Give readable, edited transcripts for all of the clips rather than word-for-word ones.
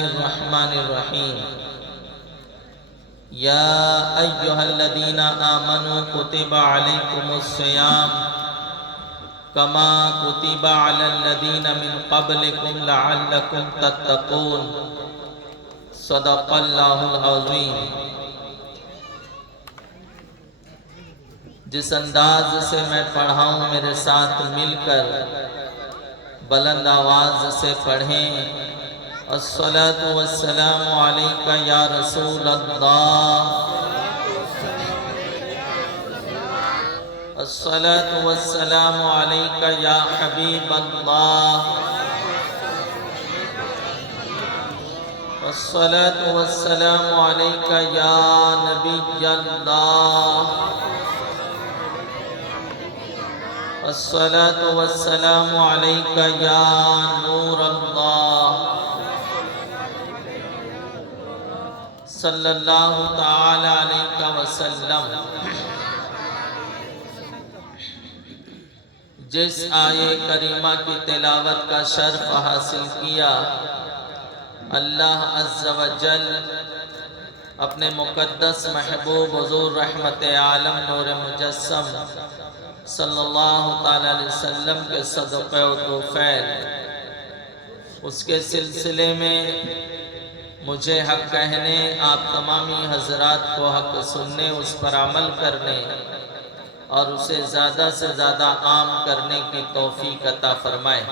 الرحمن الرحیم یا ایہا الذین آمنوا کتب علیکم الصیام کما کتب علی الذین من قبلکم لعلکم تتقون صدق اللہ العظیم۔ جس انداز سے میں پڑھا ہوں میرے ساتھ مل کر بلند آواز سے پڑھیں۔ الصلاة والسلام علیکہ یا رسول اللہ، الصلاة والسلام علیکہ یا حبیب اللہ، الصلاة والسلام علیکہ یا نبی اللہ، الصلاة والسلام علیکہ یا نور اللہ، صلی اللہ تعالی علیہ وسلم۔ جس آیے کریمہ کی تلاوت کا شرف حاصل کیا، اللہ عز و جل اپنے مقدس محبوب حضور رحمت عالم نور مجسم صلی اللہ تعالی علیہ وسلم کے صدقے و توفیل، اس کے سلسلے میں مجھے حق کہنے، آپ تمامی حضرات کو حق سننے، اس پر عمل کرنے اور اسے زیادہ سے زیادہ عام کرنے کی توفیق عطا فرمائے۔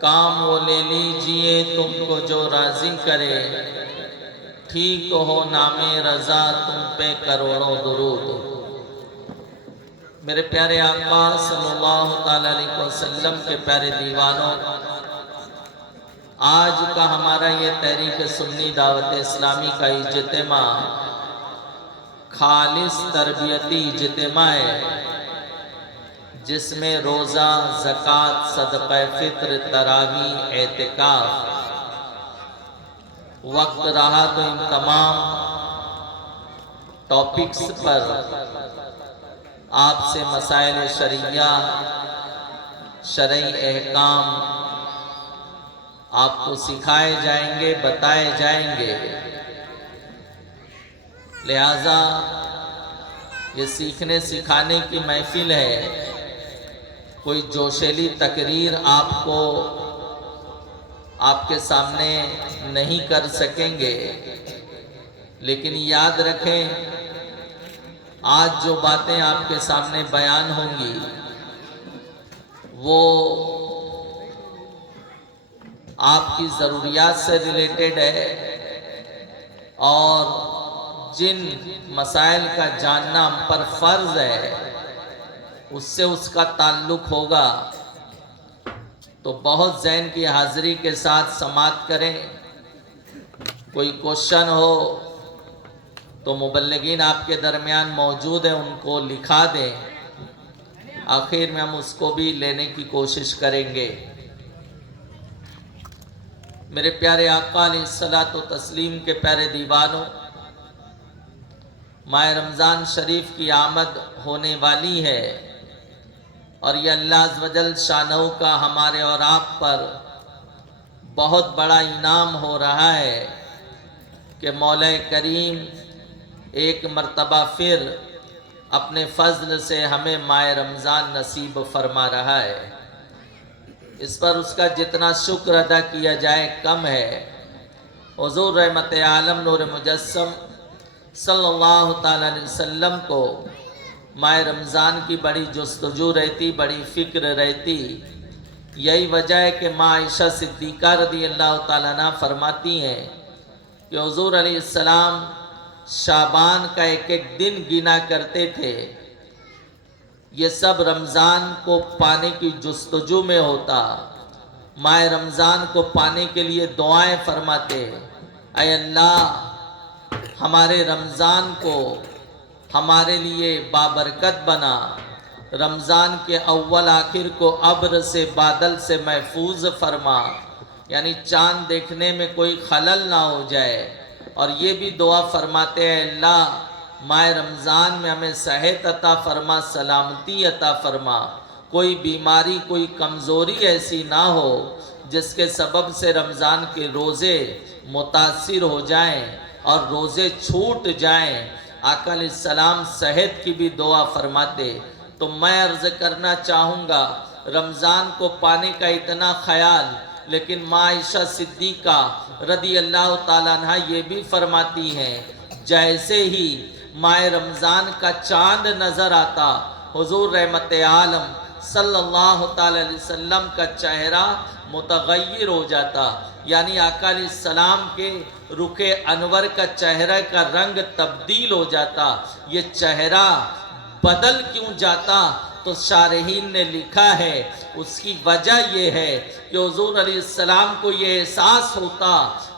کام وہ لے لیجئے تم کو جو راضی کرے، ٹھیک ہو نام رضا تم پہ کروڑوں درود۔ میرے پیارے آقا صلی اللہ تعالی علیہ وسلم کے پیارے دیوانوں، آج کا ہمارا یہ تحریک سنی دعوت اسلامی کا اجتماع خالص تربیتی اجتماع ہے، جس میں روزہ، زکوٰۃ، صدقہ فطر، تراویح، اعتکاف وقت رہا تو ان تمام ٹاپکس پر آپ سے مسائل شرعیہ، شرعی احکام آپ کو سکھائے جائیں گے، بتائے جائیں گے۔ لہٰذا یہ سیکھنے سکھانے کی محفل ہے، کوئی جوشیلی تقریر آپ کو آپ کے سامنے نہیں کر سکیں گے، لیکن یاد رکھیں آج جو باتیں آپ کے سامنے بیان ہوں گی وہ آپ کی ضروریات سے ریلیٹڈ ہے، اور جن مسائل کا جاننا ہم پر فرض ہے اس سے اس کا تعلق ہوگا، تو بہت ذہن کی حاضری کے ساتھ سماعت کریں۔ کوئی کوشچن ہو تو مبلغین آپ کے درمیان موجود ہیں، ان کو لکھا دیں، آخر میں ہم اس کو بھی لینے کی کوشش کریں گے۔ میرے پیارے آقا علیہ الصلاۃ والتسلیم کے پیارے دیوانوں، ماہ رمضان شریف کی آمد ہونے والی ہے، اور یہ اللہ عز و جل شانہ کا ہمارے اور آپ پر بہت بڑا انعام ہو رہا ہے کہ مولا کریم ایک مرتبہ پھر اپنے فضل سے ہمیں ماہ رمضان نصیب فرما رہا ہے۔ اس پر اس کا جتنا شکر ادا کیا جائے کم ہے۔ حضور رحمت عالم نور مجسم صلی اللہ تعالی علیہ وسلم کو ماہ رمضان کی بڑی جستجو رہتی، بڑی فکر رہتی۔ یہی وجہ ہے کہ ماں عائشہ صدیقہ رضی اللہ تعالیٰ عنہ فرماتی ہیں کہ حضور علیہ السلام شعبان کا ایک ایک دن گنا کرتے تھے، یہ سب رمضان کو پانے کی جستجو میں ہوتا۔ ماہ رمضان کو پانے کے لیے دعائیں فرماتے، اے اللہ ہمارے رمضان کو ہمارے لیے بابرکت بنا، رمضان کے اول آخر کو ابر سے، بادل سے محفوظ فرما، یعنی چاند دیکھنے میں کوئی خلل نہ ہو جائے۔ اور یہ بھی دعا فرماتے ہیں، اللہ ماہ رمضان میں ہمیں صحت عطا فرما، سلامتی عطا فرما، کوئی بیماری، کوئی کمزوری ایسی نہ ہو جس کے سبب سے رمضان کے روزے متاثر ہو جائیں اور روزے چھوٹ جائیں، آقا علیہ السلام صحت کی بھی دعا فرماتے۔ تو میں عرض کرنا چاہوں گا رمضان کو پانے کا اتنا خیال، لیکن ماں عائشہ صدیقہ رضی اللہ تعالیٰ عنہ یہ بھی فرماتی ہیں جیسے ہی ماہ رمضان کا چاند نظر آتا حضور رحمت عالم صلی اللہ تعالی علیہ وسلم کا چہرہ متغیر ہو جاتا، یعنی آقا علیہ السلام کے رخ انور کا چہرہ کا رنگ تبدیل ہو جاتا۔ یہ چہرہ بدل کیوں جاتا؟ تو شارحین نے لکھا ہے اس کی وجہ یہ ہے کہ حضور علیہ السلام کو یہ احساس ہوتا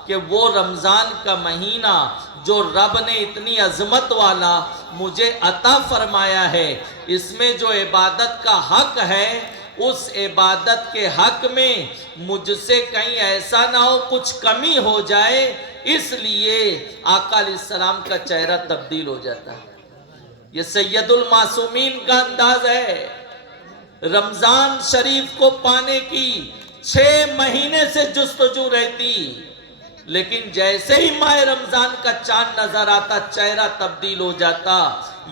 کہ وہ رمضان کا مہینہ جو رب نے اتنی عظمت والا مجھے عطا فرمایا ہے، اس میں جو عبادت کا حق ہے، اس عبادت کے حق میں مجھ سے کہیں ایسا نہ ہو کچھ کمی ہو جائے، اس لیے آقا علیہ السلام کا چہرہ تبدیل ہو جاتا ہے۔ یہ سید المعصومین کا انداز ہے۔ رمضان شریف کو پانے کی 6 مہینے سے جستجو رہتی، لیکن جیسے ہی ماہ رمضان کا چاند نظر آتا چہرہ تبدیل ہو جاتا۔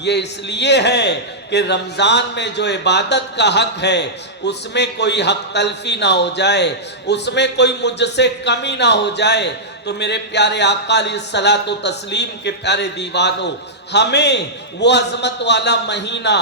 یہ اس لیے ہے کہ رمضان میں جو عبادت کا حق ہے اس میں کوئی حق تلفی نہ ہو جائے، اس میں کوئی مجھ سے کمی نہ ہو جائے۔ تو میرے پیارے آقا علیہ الصلوۃ والتسلیم کے پیارے دیوانوں، ہمیں وہ عظمت والا مہینہ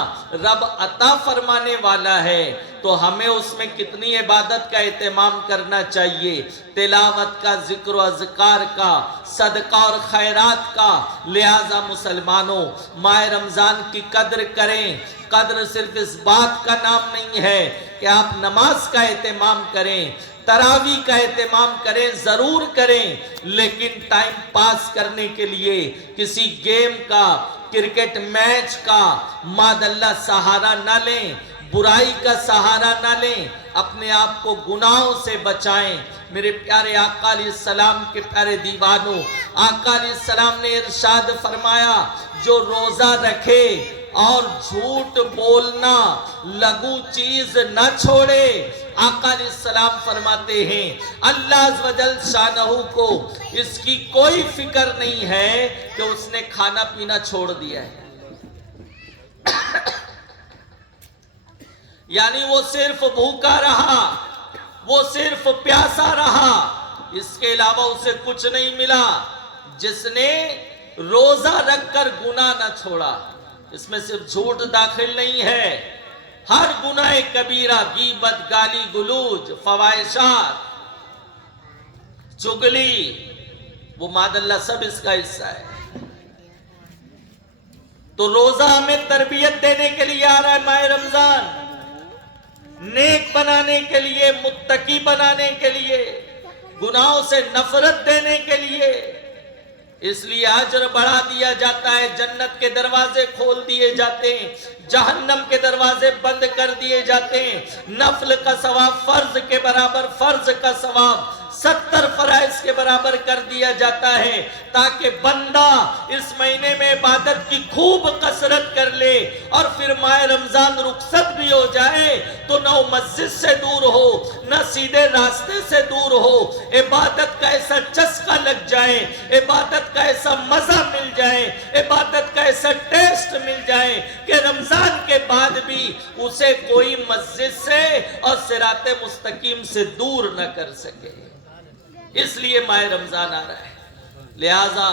رب عطا فرمانے والا ہے، تو ہمیں اس میں کتنی عبادت کا اہتمام کرنا چاہیے، تلاوت کا، ذکر و اذکار کا، صدقہ اور خیرات کا۔ لہٰذا مسلمانوں ماہ رمضان کی قدر کریں۔ قدر صرف اس بات کا نام نہیں ہے کہ آپ نماز کا اہتمام کریں، تراویح کا اہتمام کریں، ضرور کریں، لیکن ٹائم پاس کرنے کے لیے کسی گیم کا، کرکٹ میچ کا ماد اللہ سہارا نہ لیں، برائی کا سہارا نہ لیں، اپنے آپ کو گناہوں سے بچائیں۔ میرے پیارے آقا علیہ السلام کے پیارے دیوانوں، آقا علیہ السلام نے ارشاد فرمایا جو روزہ رکھے اور جھوٹ بولنا لغو چیز نہ چھوڑے، آقا علیہ السلام فرماتے ہیں اللہ عز و جل شانہ کو اس کی کوئی فکر نہیں ہے کہ اس نے کھانا پینا چھوڑ دیا ہے، یعنی وہ صرف بھوکا رہا، وہ صرف پیاسا رہا، اس کے علاوہ اسے کچھ نہیں ملا۔ جس نے روزہ رکھ کر گناہ نہ چھوڑا، اس میں صرف جھوٹ داخل نہیں ہے، ہر گناہ کبیرہ، غیبت، گالی گلوج، فواحشات، چغلی، وہ ماد اللہ سب اس کا حصہ ہے۔ تو روزہ ہمیں تربیت دینے کے لیے آ رہا ہے، ماہ رمضان نیک بنانے کے لیے، متقی بنانے کے لیے، گناہوں سے نفرت دینے کے لیے، اس لیے اجر بڑھا دیا جاتا ہے، جنت کے دروازے کھول دیے جاتے ہیں، جہنم کے دروازے بند کر دیے جاتے ہیں، نفل کا ثواب فرض کے برابر، فرض کا ثواب 70 فرائض کے برابر کر دیا جاتا ہے، تاکہ بندہ اس مہینے میں عبادت کی خوب کثرت کر لے، اور پھر ماہ رمضان رخصت بھی ہو جائے تو نہ مسجد سے دور ہو، نہ سیدھے راستے سے دور ہو، عبادت کا ایسا چسکا لگ جائے، عبادت کا ایسا مزہ مل جائے، عبادت کا ایسا ٹیسٹ مل جائے کہ رمضان کے بعد بھی اسے کوئی مسجد سے اور صراط مستقیم سے دور نہ کر سکے۔ اس لیے ماہ رمضان آ رہا ہے، لہٰذا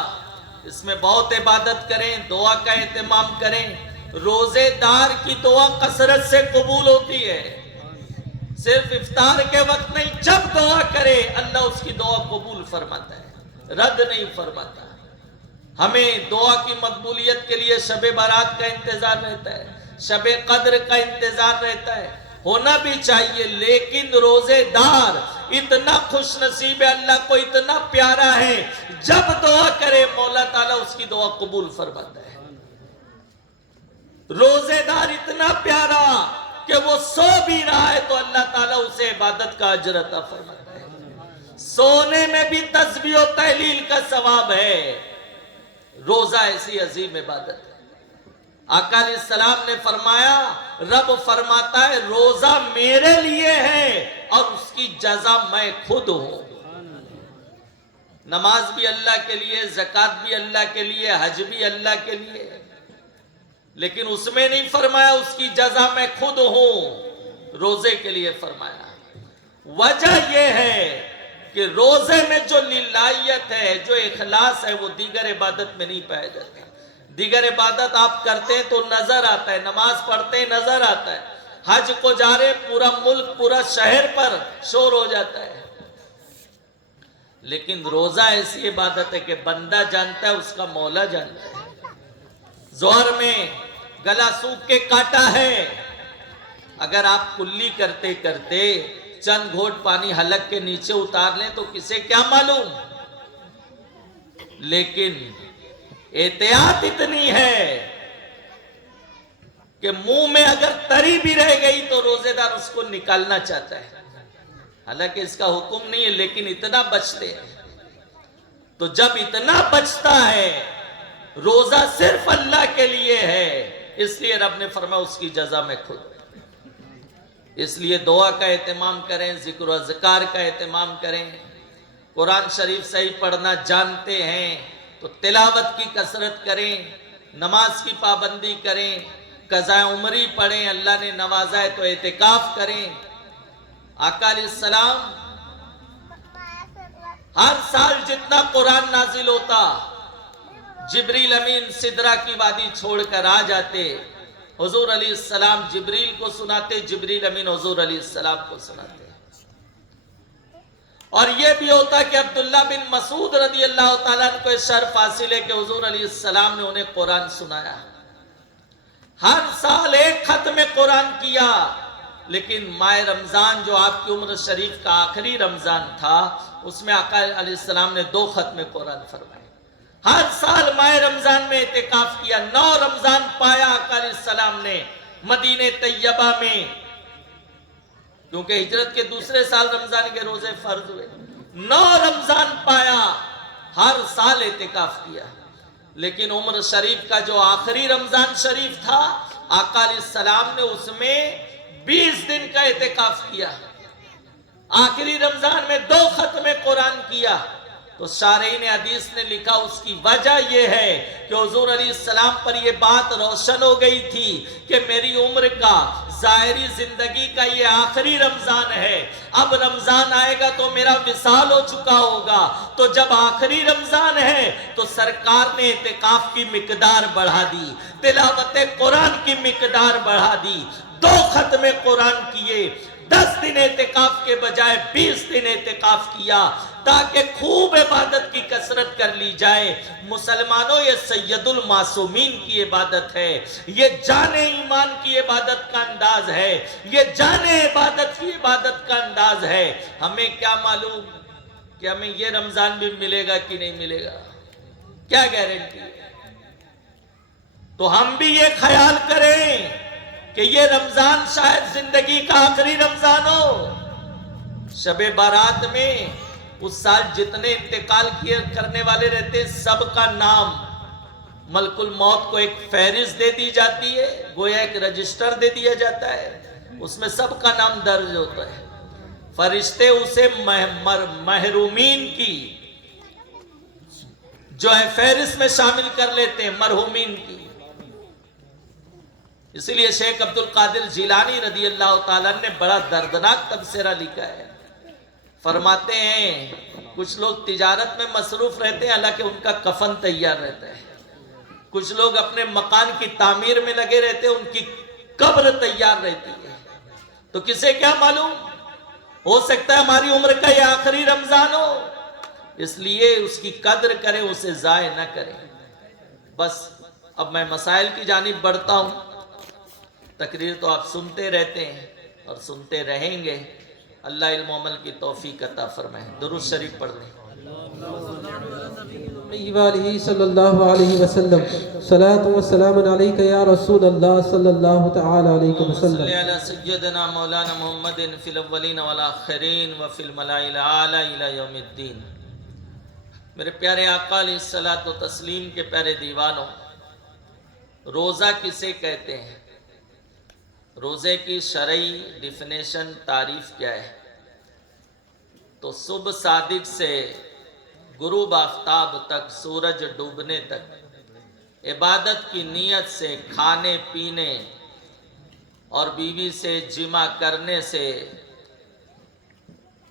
اس میں بہت عبادت کریں، دعا کا اہتمام کریں۔ روزے دار کی دعا کثرت سے قبول ہوتی ہے، صرف افطار کے وقت نہیں، جب دعا کرے اللہ اس کی دعا قبول فرماتا ہے، رد نہیں فرماتا۔ ہمیں دعا کی مقبولیت کے لیے شب برات کا انتظار رہتا ہے، شب قدر کا انتظار رہتا ہے، ہونا بھی چاہیے، لیکن روزے دار اتنا خوش نصیب ہے، اللہ کو اتنا پیارا ہے، جب دعا کرے مولا تعالیٰ اس کی دعا قبول فرماتا ہے۔ روزے دار اتنا پیارا کہ وہ سو بھی رہا ہے تو اللہ تعالیٰ اسے عبادت کا اجر عطا فرماتا ہے۔ سونے میں بھی تسبیح و تحلیل کا ثواب ہے۔ روزہ ایسی عظیم عبادت ہے، آقا علیہ السلام نے فرمایا رب فرماتا ہے روزہ میرے لیے ہے اور اس کی جزا میں خود ہوں. نماز بھی اللہ کے لیے، زکوٰۃ بھی اللہ کے لیے، حج بھی اللہ کے لیے، لیکن اس میں نہیں فرمایا اس کی جزا میں خود ہوں، روزے کے لیے فرمایا. وجہ یہ ہے کہ روزے میں جو للہیت ہے، جو اخلاص ہے، وہ دیگر عبادت میں نہیں پایا جاتا. دیگر عبادت آپ کرتے ہیں تو نظر آتا ہے، نماز پڑھتے ہیں نظر آتا ہے، حج کو جا رہے پورا ملک پورا شہر پر شور ہو جاتا ہے. لیکن روزہ ایسی عبادت ہے کہ بندہ جانتا ہے، اس کا مولا جانتا ہے. زہر میں گلا سوکھ کے کاٹا ہے، اگر آپ کلی کرتے کرتے چند گھونٹ پانی حلق کے نیچے اتار لیں تو کسے کیا معلوم. لیکن احتیاط اتنی ہے کہ منہ میں اگر تری بھی رہ گئی تو روزے دار اس کو نکالنا چاہتا ہے. حالانکہ اس کا حکم نہیں ہے، لیکن اتنا بچتے ہیں. تو جب اتنا بچتا ہے، روزہ صرف اللہ کے لیے ہے، اس لیے رب نے فرمایا اس کی جزا میں خود. اس لیے دعا کا اہتمام کریں، ذکر و اذکار کا اہتمام کریں. قرآن شریف صحیح پڑھنا جانتے ہیں تو تلاوت کی کثرت کریں، نماز کی پابندی کریں، قضاء عمری پڑھیں، اللہ نے نوازا ہے تو اعتکاف کریں. آقا علیہ السلام ہر سال جتنا قرآن نازل ہوتا، جبریل امین سدرہ کی وادی چھوڑ کر آ جاتے، حضور علیہ السلام جبریل کو سناتے، جبریل امین حضور علیہ السلام کو سناتے. اور یہ بھی ہوتا کہ عبداللہ بن مسعود رضی اللہ تعالیٰ عنہ کو شرف حاصل ہے کہ حضور علیہ السلام نے انہیں قرآن سنایا. ہر سال ایک ختم قرآن کیا، لیکن ماہ رمضان جو آپ کی عمر شریف کا آخری رمضان تھا، اس میں آقا علیہ السلام نے 2 ختم قرآن فرمائے. ہر سال ماہ رمضان میں اعتکاف کیا. 9 رمضان پایا آقا علیہ السلام نے مدینہ طیبہ میں، کیونکہ ہجرت کے دوسرے سال رمضان کے روزے فرض ہوئے. 9 رمضان پایا، ہر سال اعتکاف کیا. لیکن عمر شریف کا جو آخری رمضان شریف تھا، آقا علیہ السلام نے اس میں 20 دن کا اعتکاف کیا. آخری رمضان میں 2 ختم قرآن کیا. تو شارحین حدیث نے لکھا اس کی وجہ یہ ہے کہ حضور علیہ السلام پر یہ بات روشن ہو گئی تھی کہ میری عمر کا، ظاہری زندگی کا یہ آخری رمضان ہے. اب رمضان آئے گا تو میرا وصال ہو چکا ہوگا. تو جب آخری رمضان ہے تو سرکار نے اعتکاف کی مقدار بڑھا دی، تلاوت قرآن کی مقدار بڑھا دی. 2 ختم قرآن کیے، 10 دن اعتکاف کے بجائے 20 دن اعتکاف کیا، تاکہ خوب عبادت کی کثرت کر لی جائے. مسلمانوں، یہ سید المعصومین کی عبادت ہے، یہ جان ایمان کی عبادت کا انداز ہے، یہ جان عبادت کی عبادت کا انداز ہے. ہمیں کیا معلوم کہ ہمیں یہ رمضان بھی ملے گا کہ نہیں ملے گا؟ کیا گارنٹی ہے؟ تو ہم بھی یہ خیال کریں کہ یہ رمضان شاید زندگی کا آخری رمضان ہو. شب بارات میں اس سال جتنے انتقال کرنے والے رہتے، سب کا نام ملک الموت کو ایک فہرست دے دی جاتی ہے، گویا ایک رجسٹر دے دیا جاتا ہے، اس میں سب کا نام درج ہوتا ہے. فرشتے اسے محرومین کی جو ہے فہرست میں شامل کر لیتے ہیں، مرحومین کی. اسی لیے شیخ عبد القادر جیلانی رضی اللہ تعالیٰ نے بڑا دردناک تبصرہ لکھا ہے. فرماتے ہیں کچھ لوگ تجارت میں مصروف رہتے ہیں، حالانکہ ان کا کفن تیار رہتا ہے. کچھ لوگ اپنے مکان کی تعمیر میں لگے رہتے ہیں، ان کی قبر تیار رہتی ہے. تو کسے کیا معلوم، ہو سکتا ہے ہماری عمر کا یہ آخری رمضان ہو. اس لیے اس کی قدر کریں، اسے ضائع نہ کریں. بس اب میں مسائل کی جانب بڑھتا ہوں. تقریر تو آپ سنتے رہتے ہیں اور سنتے رہیں گے. اللہ علم و عمل کی توفیق عطا فرمائے. درود شریف پڑھ لیں. وآلہ صلی اللہ علیہ وسلم. صلاۃ و سلام علیک یا رسول اللہ صلی اللہ تعالی علیہ وسلم. صلی علی سیدنا مولانا محمد فی الاولین والآخرین وفی الملائ الاعلی الی یوم الدین. میرے پیارے آقا علیہ الصلوۃ و تسلیم کے پیارے دیوانوں، روزہ کسے کہتے ہیں؟ روزے کی شرعی ڈیفینیشن تعریف کیا ہے؟ تو صبح صادق سے غروب آفتاب تک، سورج ڈوبنے تک عبادت کی نیت سے کھانے پینے اور بیوی سے جمع کرنے سے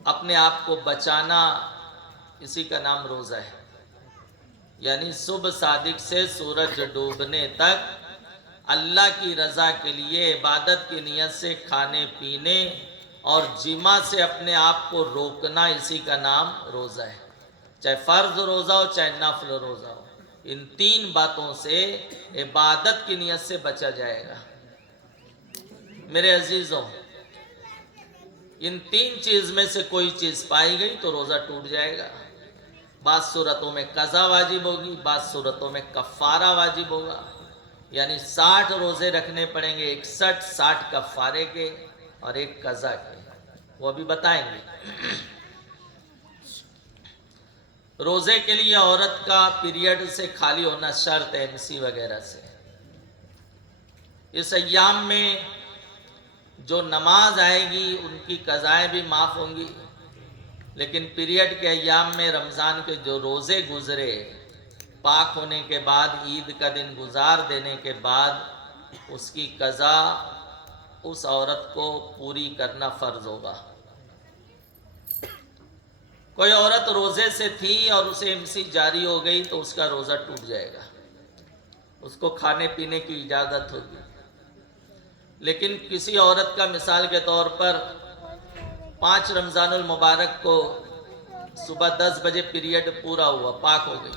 اپنے آپ کو بچانا، اسی کا نام روزہ ہے۔ یعنی صبح صادق سے سورج ڈوبنے تک اللہ کی رضا کے لیے عبادت کی نیت سے کھانے پینے اور جمع سے اپنے آپ کو روکنا، اسی کا نام روزہ ہے۔ چاہے فرض روزہ ہو چاہے نفل روزہ ہو، ان تین باتوں سے عبادت کی نیت سے بچا جائے گا۔ میرے عزیزوں، ان تین چیز میں سے کوئی چیز پائی گئی تو روزہ ٹوٹ جائے گا۔ بعض صورتوں میں قضا واجب ہوگی، بعض صورتوں میں کفارہ واجب ہوگا، یعنی 60 روزے رکھنے پڑیں گے، 60 کفارے کے اور 1 قضا کے، وہ ابھی بتائیں گے۔ روزے کے لیے عورت کا پیریڈ سے خالی ہونا شرط ہے، MC وغیرہ سے۔ اس ایام میں جو نماز آئے گی ان کی قضائیں بھی معاف ہوں گی، لیکن پیریڈ کے ایام میں رمضان کے جو روزے گزرے، پاک ہونے کے بعد عید کا دن گزار دینے کے بعد اس کی قضا اس عورت کو پوری کرنا فرض ہوگا۔ کوئی عورت روزے سے تھی اور اسے MC جاری ہو گئی تو اس کا روزہ ٹوٹ جائے گا، اس کو کھانے پینے کی اجازت ہوگی۔ لیکن کسی عورت کا مثال کے طور پر 5 رمضان المبارک کو صبح 10 بجے پیریڈ پورا ہوا، پاک ہو گئی،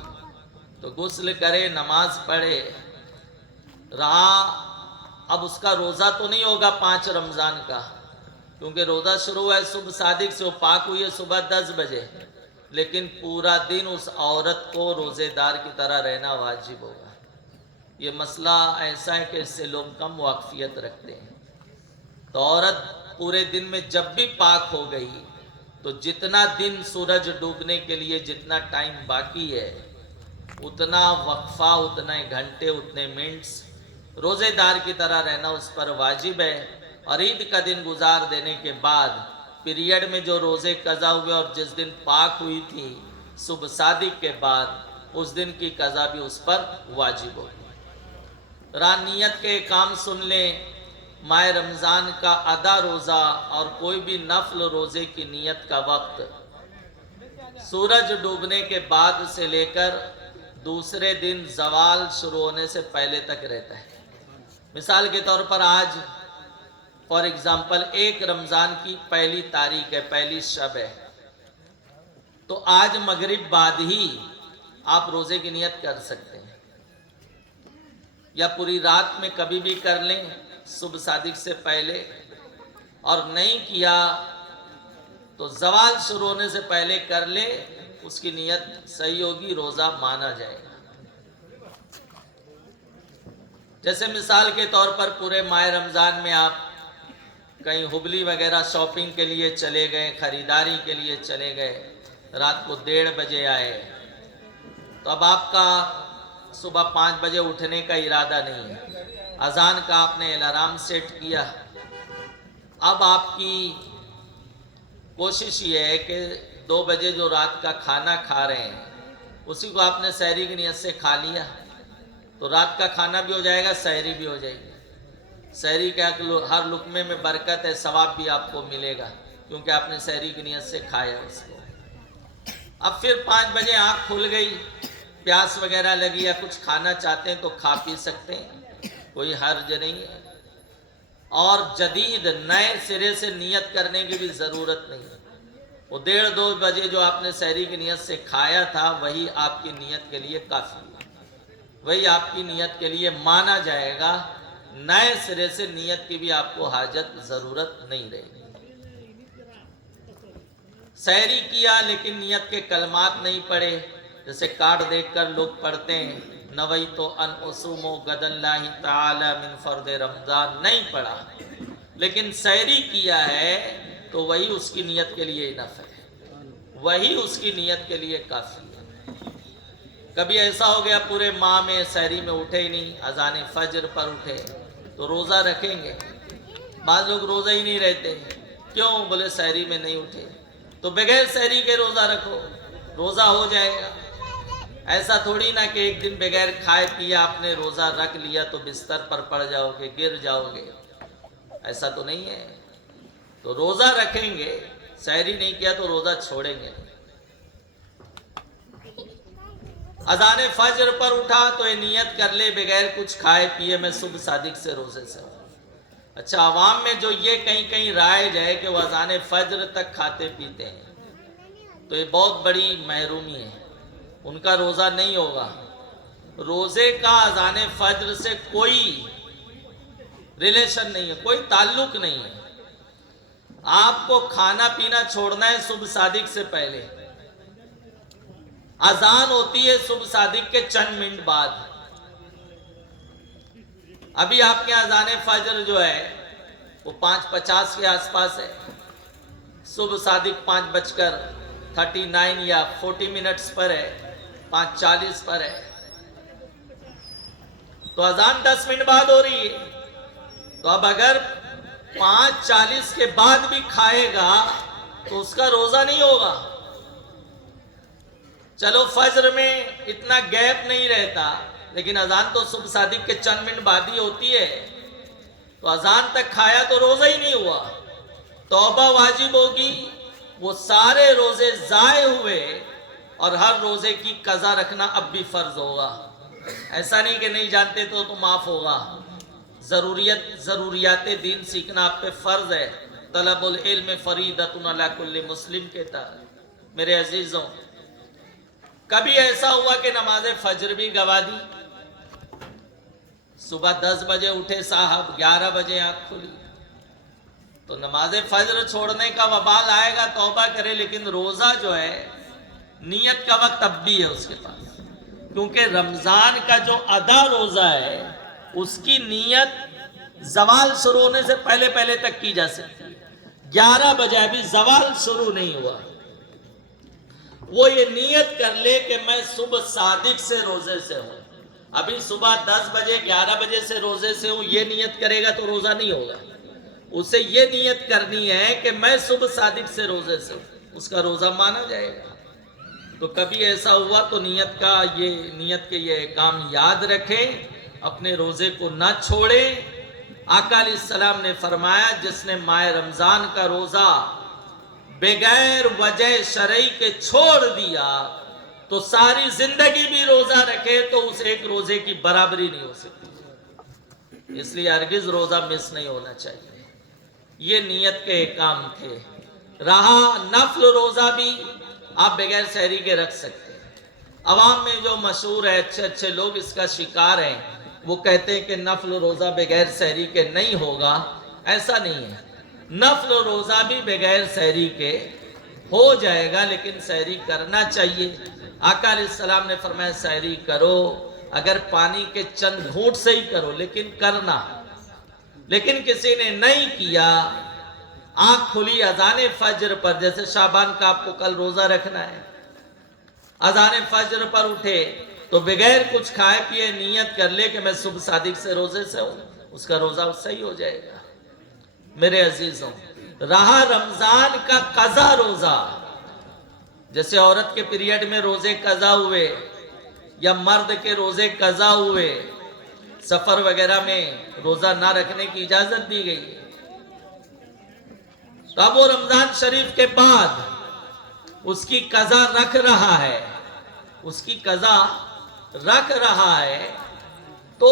تو غسل کرے، نماز پڑھے رہا، اب اس کا روزہ تو نہیں ہوگا 5 رمضان کا، کیونکہ روزہ شروع ہے صبح صادق سے، وہ پاک ہوئی ہے صبح 10 بجے، لیکن پورا دن اس عورت کو روزے دار کی طرح رہنا واجب ہوگا۔ یہ مسئلہ ایسا ہے کہ اس سے لوگ کم واقفیت رکھتے ہیں۔ تو عورت پورے دن میں جب بھی پاک ہو گئی تو جتنا دن سورج ڈوبنے کے لیے جتنا ٹائم باقی ہے، اتنا وقفہ، اتنے گھنٹے، اتنے منٹس روزے دار کی طرح رہنا اس پر واجب ہے۔ اور عید کا دن گزار دینے کے بعد پیریڈ میں جو روزے قضا ہوئے اور جس دن پاک ہوئی تھی صبح صادق کے بعد، اس دن کی قضا بھی اس پر واجب ہوگی۔ نیت کے کام سن لیں۔ ماہ رمضان کا ادا روزہ اور کوئی بھی نفل روزے کی نیت کا وقت سورج ڈوبنے کے بعد سے لے کر دوسرے دن زوال شروع ہونے سے پہلے تک رہتا ہے۔ مثال کے طور پر آج فار ایگزامپل 1 رمضان کی پہلی تاریخ ہے، پہلی شب ہے، تو آج مغرب بعد ہی آپ روزے کی نیت کر سکتے ہیں، یا پوری رات میں کبھی بھی کر لیں صبح صادق سے پہلے، اور نہیں کیا تو زوال شروع ہونے سے پہلے کر لے، اس کی نیت صحیح ہوگی، روزہ مانا جائے گا۔ جیسے مثال کے طور پر پورے ماہ رمضان میں آپ کہیں ہبلی وغیرہ شاپنگ کے لیے چلے گئے، خریداری کے لیے چلے گئے، رات کو 1:30 بجے آئے، تو اب آپ کا صبح 5 بجے اٹھنے کا ارادہ نہیں ہے، اذان کا آپ نے الارم سیٹ کیا، اب آپ کی کوشش یہ ہے کہ 2 بجے جو رات کا کھانا کھا رہے ہیں اسی کو آپ نے سحری کی نیت سے کھا لیا، تو رات کا کھانا بھی ہو جائے گا، سحری بھی ہو جائے گی۔ سحری کا ہر لقمے میں برکت ہے، ثواب بھی آپ کو ملے گا، کیونکہ آپ نے سحری کی نیت سے کھایا اس کو۔ اب پھر 5 بجے آنکھ کھل گئی، پیاس وغیرہ لگی یا کچھ کھانا چاہتے ہیں تو کھا پی سکتے ہیں، کوئی حرج نہیں ہے، اور جدید نئے سرے سے نیت کرنے کی بھی ضرورت نہیں ہے۔ وہ 1:30-2 بجے جو آپ نے سحری کی نیت سے کھایا تھا وہی آپ کی نیت کے لیے کافی ہے، وہی آپ کی نیت کے لیے مانا جائے گا، نئے سرے سے نیت کی بھی آپ کو حاجت ضرورت نہیں رہے گی۔ سحری کیا لیکن نیت کے کلمات نہیں پڑھے، جیسے کارڈ دیکھ کر لوگ پڑھتے ہیں نویت ان اصوم غدا اللہ تعالی من فرض رمضان، نہیں پڑھا، لیکن سحری کیا ہے تو وہی اس کی نیت کے لیے انف ہے، وہی اس کی نیت کے لیے کافی ہے۔ کبھی ایسا ہو گیا پورے ماہ میں سحری میں اٹھے ہی نہیں، اذان فجر پر اٹھے تو روزہ رکھیں گے؟ بعض لوگ روزہ ہی نہیں رہتے، کیوں؟ بولے سحری میں نہیں اٹھے، تو بغیر سحری کے روزہ رکھو، روزہ ہو جائے گا۔ ایسا تھوڑی نہ کہ ایک دن بغیر کھائے پیے آپ نے روزہ رکھ لیا تو بستر پر پڑ جاؤ گے، گر جاؤ گے، ایسا تو نہیں ہے۔ تو روزہ رکھیں گے، سحری نہیں کیا تو روزہ چھوڑیں گے۔ اذان فجر پر اٹھا تو یہ نیت کر لے بغیر کچھ کھائے پیے میں صبح صادق سے روزے سے ہوں۔ اچھا، عوام میں جو یہ کہیں کہیں رائج ہے کہ وہ اذان فجر تک کھاتے پیتے ہیں، تو یہ بہت بڑی محرومی ہے، ان کا روزہ نہیں ہوگا۔ روزے کا اذان فجر سے کوئی ریلیشن نہیں ہے، کوئی تعلق نہیں ہے۔ آپ کو کھانا پینا چھوڑنا ہے صبح صادق سے پہلے۔ اذان ہوتی ہے صبح صادق کے چند منٹ بعد۔ ابھی آپ کے اذان فجر جو ہے وہ 5:50 کے آس پاس ہے، صبح صادق 5:39 یا 40 منٹس پر ہے، 5:40 پر ہے، تو اذان 10 منٹ بعد ہو رہی ہے۔ تو اب اگر 5:40 کے بعد بھی کھائے گا تو اس کا روزہ نہیں ہوگا۔ چلو فجر میں اتنا گیپ نہیں رہتا، لیکن اذان تو صبح صادق کے چند منٹ بعد ہی ہوتی ہے، تو اذان تک کھایا تو روزہ ہی نہیں ہوا۔ توبہ واجب ہوگی، وہ سارے روزے ضائع ہوئے، اور ہر روزے کی قضا رکھنا اب بھی فرض ہوگا۔ ایسا نہیں کہ نہیں جانتے تو معاف ہوگا۔ ضروریات دین سیکھنا آپ پہ فرض ہے۔ طلب العلم فریضۃ علی کل مسلم کے تحت۔ میرے عزیزوں، کبھی ایسا ہوا کہ نماز فجر بھی گوا دی؟ صبح 10 بجے اٹھے صاحب، 11 بجے آنکھ کھلی، تو نماز فجر چھوڑنے کا وبال آئے گا، توبہ کرے، لیکن روزہ جو ہے نیت کا وقت اب بھی ہے اس کے پاس، کیونکہ رمضان کا جو ادا روزہ ہے اس کی نیت زوال شروع ہونے سے پہلے پہلے تک کی جا سکتی ہے۔ 11 بجے ابھی زوال شروع نہیں ہوا، وہ یہ نیت کر لے کہ میں صبح صادق سے روزے سے ہوں۔ ابھی صبح 10 بجے 11 بجے سے روزے سے ہوں، یہ نیت کرے گا تو روزہ نہیں ہوگا۔ اسے یہ نیت کرنی ہے کہ میں صبح صادق سے روزے سے ہوں، اس کا روزہ مانا جائے گا۔ تو کبھی ایسا ہوا تو نیت کے یہ کام یاد رکھیں، اپنے روزے کو نہ چھوڑیں۔ آقا علیہ السلام نے فرمایا جس نے ماہ رمضان کا روزہ بغیر وجہ شرعی کے چھوڑ دیا تو ساری زندگی بھی روزہ رکھے تو اس ایک روزے کی برابری نہیں ہو سکتی۔ اس لیے ہرگز روزہ مس نہیں ہونا چاہیے۔ یہ نیت کے کام تھے۔ رہا نفل روزہ بھی آپ بغیر سحری کے رکھ سکتے ہیں۔ عوام میں جو مشہور ہے، اچھے لوگ اس کا شکار ہیں، وہ کہتے ہیں کہ نفل روزہ بغیر سحری کے نہیں ہوگا۔ ایسا نہیں ہے، نفل روزہ بھی بغیر سحری کے ہو جائے گا، لیکن سحری کرنا چاہیے۔ آقا علیہ السلام نے فرمایا سحری کرو، اگر پانی کے چند گھونٹ سے ہی کرو، لیکن کرنا۔ لیکن کسی نے نہیں کیا، آنکھ کھلی اذان فجر پر، جیسے شعبان کا آپ کو کل روزہ رکھنا ہے، اذان فجر پر اٹھے تو بغیر کچھ کھائے پیے نیت کر لے کہ میں صبح صادق سے روزے سے ہوں، اس کا روزہ صحیح ہو جائے گا۔ میرے عزیزوں، رہا رمضان کا قضا روزہ، جیسے عورت کے پیریڈ میں روزے قضا ہوئے یا مرد کے روزے قضا ہوئے، سفر وغیرہ میں روزہ نہ رکھنے کی اجازت دی گئی ہے، تو اب وہ رمضان شریف کے بعد اس کی قضا رکھ رہا ہے، اس کی قضا رکھ رہا ہے، تو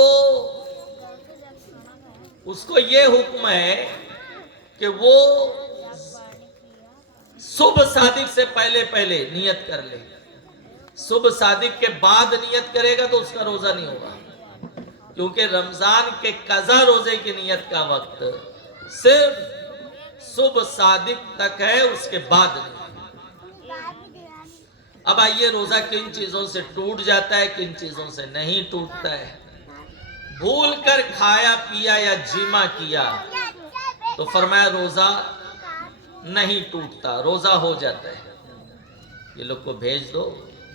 اس کو یہ حکم ہے کہ وہ صبح صادق سے پہلے نیت کر لے۔ صبح صادق کے بعد نیت کرے گا تو اس کا روزہ نہیں ہوگا، کیونکہ رمضان کے قضا روزے کی نیت کا وقت صرف صبح صادق تک ہے، اس کے بعد نہیں۔ اب آئیے، روزہ کن چیزوں سے ٹوٹ جاتا ہے، کن چیزوں سے نہیں ٹوٹتا ہے؟ بھول کر کھایا پیا یا جیما کیا تو فرمایا روزہ نہیں ٹوٹتا، روزہ ہو جاتا ہے۔ یہ لوگ کو بھیج دو،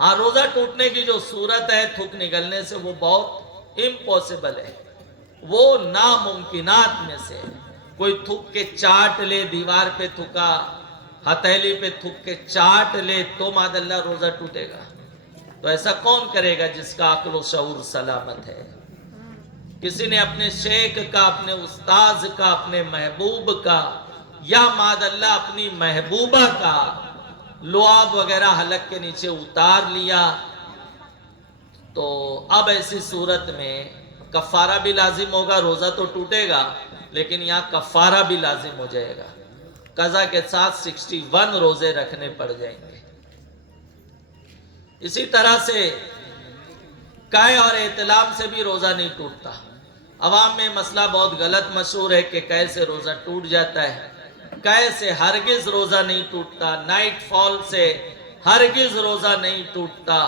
ہاں روزہ ٹوٹنے کی جو صورت ہے تھوک نکلنے سے وہ بہت امپاسبل ہے، وہ ناممکنات میں سے ہے۔ کوئی تھوک کے چاٹ لے، دیوار پہ تھوکا، ہتھیلی پہ تھوک کے چاٹ لے تو ماد اللہ روزہ ٹوٹے گا؟ تو ایسا کون کرے گا جس کا عقل و شعور سلامت ہے؟ کسی نے اپنے شیخ کا، اپنے استاذ کا، اپنے محبوب کا یا ماد اللہ اپنی محبوبہ کا لعاب وغیرہ حلق کے نیچے اتار لیا تو اب ایسی صورت میں کفارہ بھی لازم ہوگا، روزہ تو ٹوٹے گا لیکن یہاں کفارہ بھی لازم ہو جائے گا، قضا کے ساتھ 61 روزے رکھنے پڑ جائیں گے۔ اسی طرح سے قے اور احتلام سے بھی روزہ نہیں ٹوٹتا۔ عوام میں مسئلہ بہت غلط مشہور ہے کہ قے سے روزہ ٹوٹ جاتا ہے، قے سے ہرگز روزہ نہیں ٹوٹتا، نائٹ فال سے ہرگز روزہ نہیں ٹوٹتا۔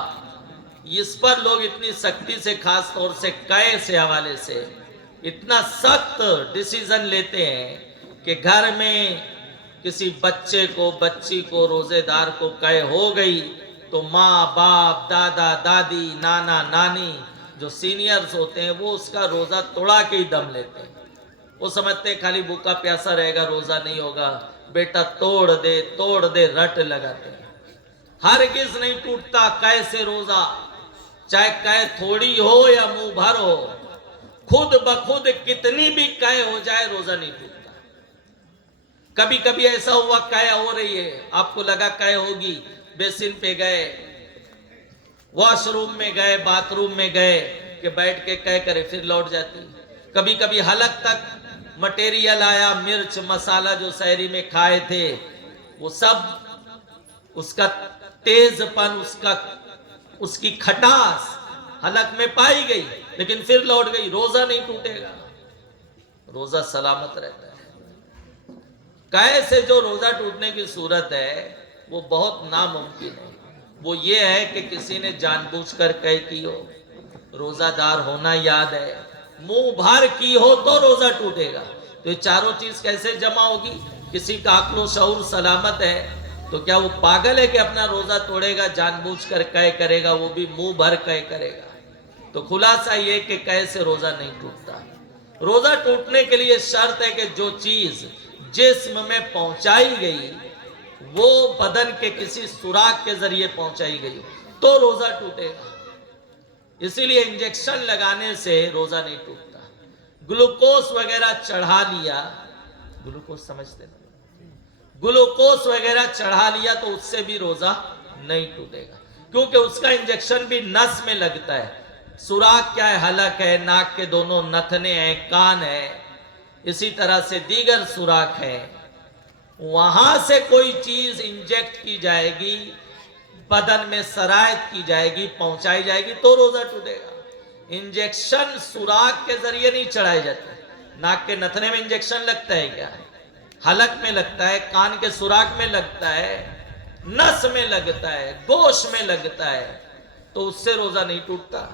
اس پر لوگ اتنی سختی سے، خاص طور سے قے سے حوالے سے اتنا سخت ڈیسیزن لیتے ہیں کہ گھر میں کسی بچے کو، بچی کو، روزے دار کو قے ہو گئی تو ماں باپ، دادا دادی، نانا نانی جو سینئرز ہوتے ہیں وہ اس کا روزہ توڑا کے ہی دم لیتے ہیں۔ وہ سمجھتے ہیں خالی بھوکا پیاسا رہے گا، روزہ نہیں ہوگا، بیٹا توڑ دے رٹ لگاتے ہیں۔ ہرگز نہیں ٹوٹتا قے سے روزہ، چاہے قے تھوڑی ہو یا منہ بھر ہو، خود بخود کتنی بھی قے ہو جائے روزہ نہیں ٹوٹتا۔ کبھی کبھی ایسا ہوا قے ہو رہی ہے، آپ کو لگا قے ہوگی، بیسن پہ گئے، واش روم میں گئے، باتھ روم میں گئے کہ بیٹھ کے قے کرے، پھر لوٹ جاتی۔ کبھی کبھی حلق تک مٹیریل آیا، مرچ مسالہ جو سحری میں کھائے تھے وہ سب، اس کا تیز پن، اس کی کھٹاس حلق میں پائی گئی لیکن پھر لوٹ گئی، روزہ نہیں ٹوٹے گا، روزہ سلامت رہتا ہے۔ قے سے جو روزہ ٹوٹنے کی صورت ہے وہ بہت ناممکن ہے، وہ یہ ہے کہ کسی نے جان بوجھ کر قے کی ہو، روزہ دار ہونا یاد ہے، منہ بھر کی ہو تو روزہ ٹوٹے گا۔ تو یہ چاروں چیز کیسے جمع ہوگی؟ کسی کا عقل و شعور سلامت ہے تو کیا وہ پاگل ہے کہ اپنا روزہ توڑے گا، جان بوجھ کر قے کرے گا، وہ بھی منہ بھر قے کرے گا؟ تو خلاصہ یہ کہ قے سے روزہ نہیں ٹوٹتا۔ روزہ ٹوٹنے کے لیے شرط ہے کہ جو چیز جسم میں پہنچائی گئی وہ بدن کے کسی سوراخ کے ذریعے پہنچائی گئی تو روزہ ٹوٹے گا۔ اسی لیے انجیکشن لگانے سے روزہ نہیں ٹوٹتا۔ گلوکوز وغیرہ چڑھا لیا، گلوکوز سمجھتے ہیں، گلوکوز وغیرہ چڑھا لیا تو اس سے بھی روزہ نہیں ٹوٹے گا، کیونکہ اس کا انجیکشن بھی نس میں لگتا ہے۔ سوراخ کیا ہے؟ حلق ہے، ناک کے دونوں نتھنے ہیں، کان ہے، اسی طرح سے دیگر سوراخ ہے، وہاں سے کوئی چیز انجیکٹ کی جائے گی، بدن میں سرایت کی جائے گی، پہنچائی جائے گی تو روزہ ٹوٹے گا۔ انجیکشن سوراخ کے ذریعے نہیں چڑھائے جاتے۔ ناک کے نتھنے میں انجیکشن لگتا ہے کیا؟ حلق میں لگتا ہے، کان کے سوراخ میں لگتا ہے، نس میں لگتا ہے، گوشت میں لگتا ہے، تو اس سے روزہ نہیں ٹوٹتا۔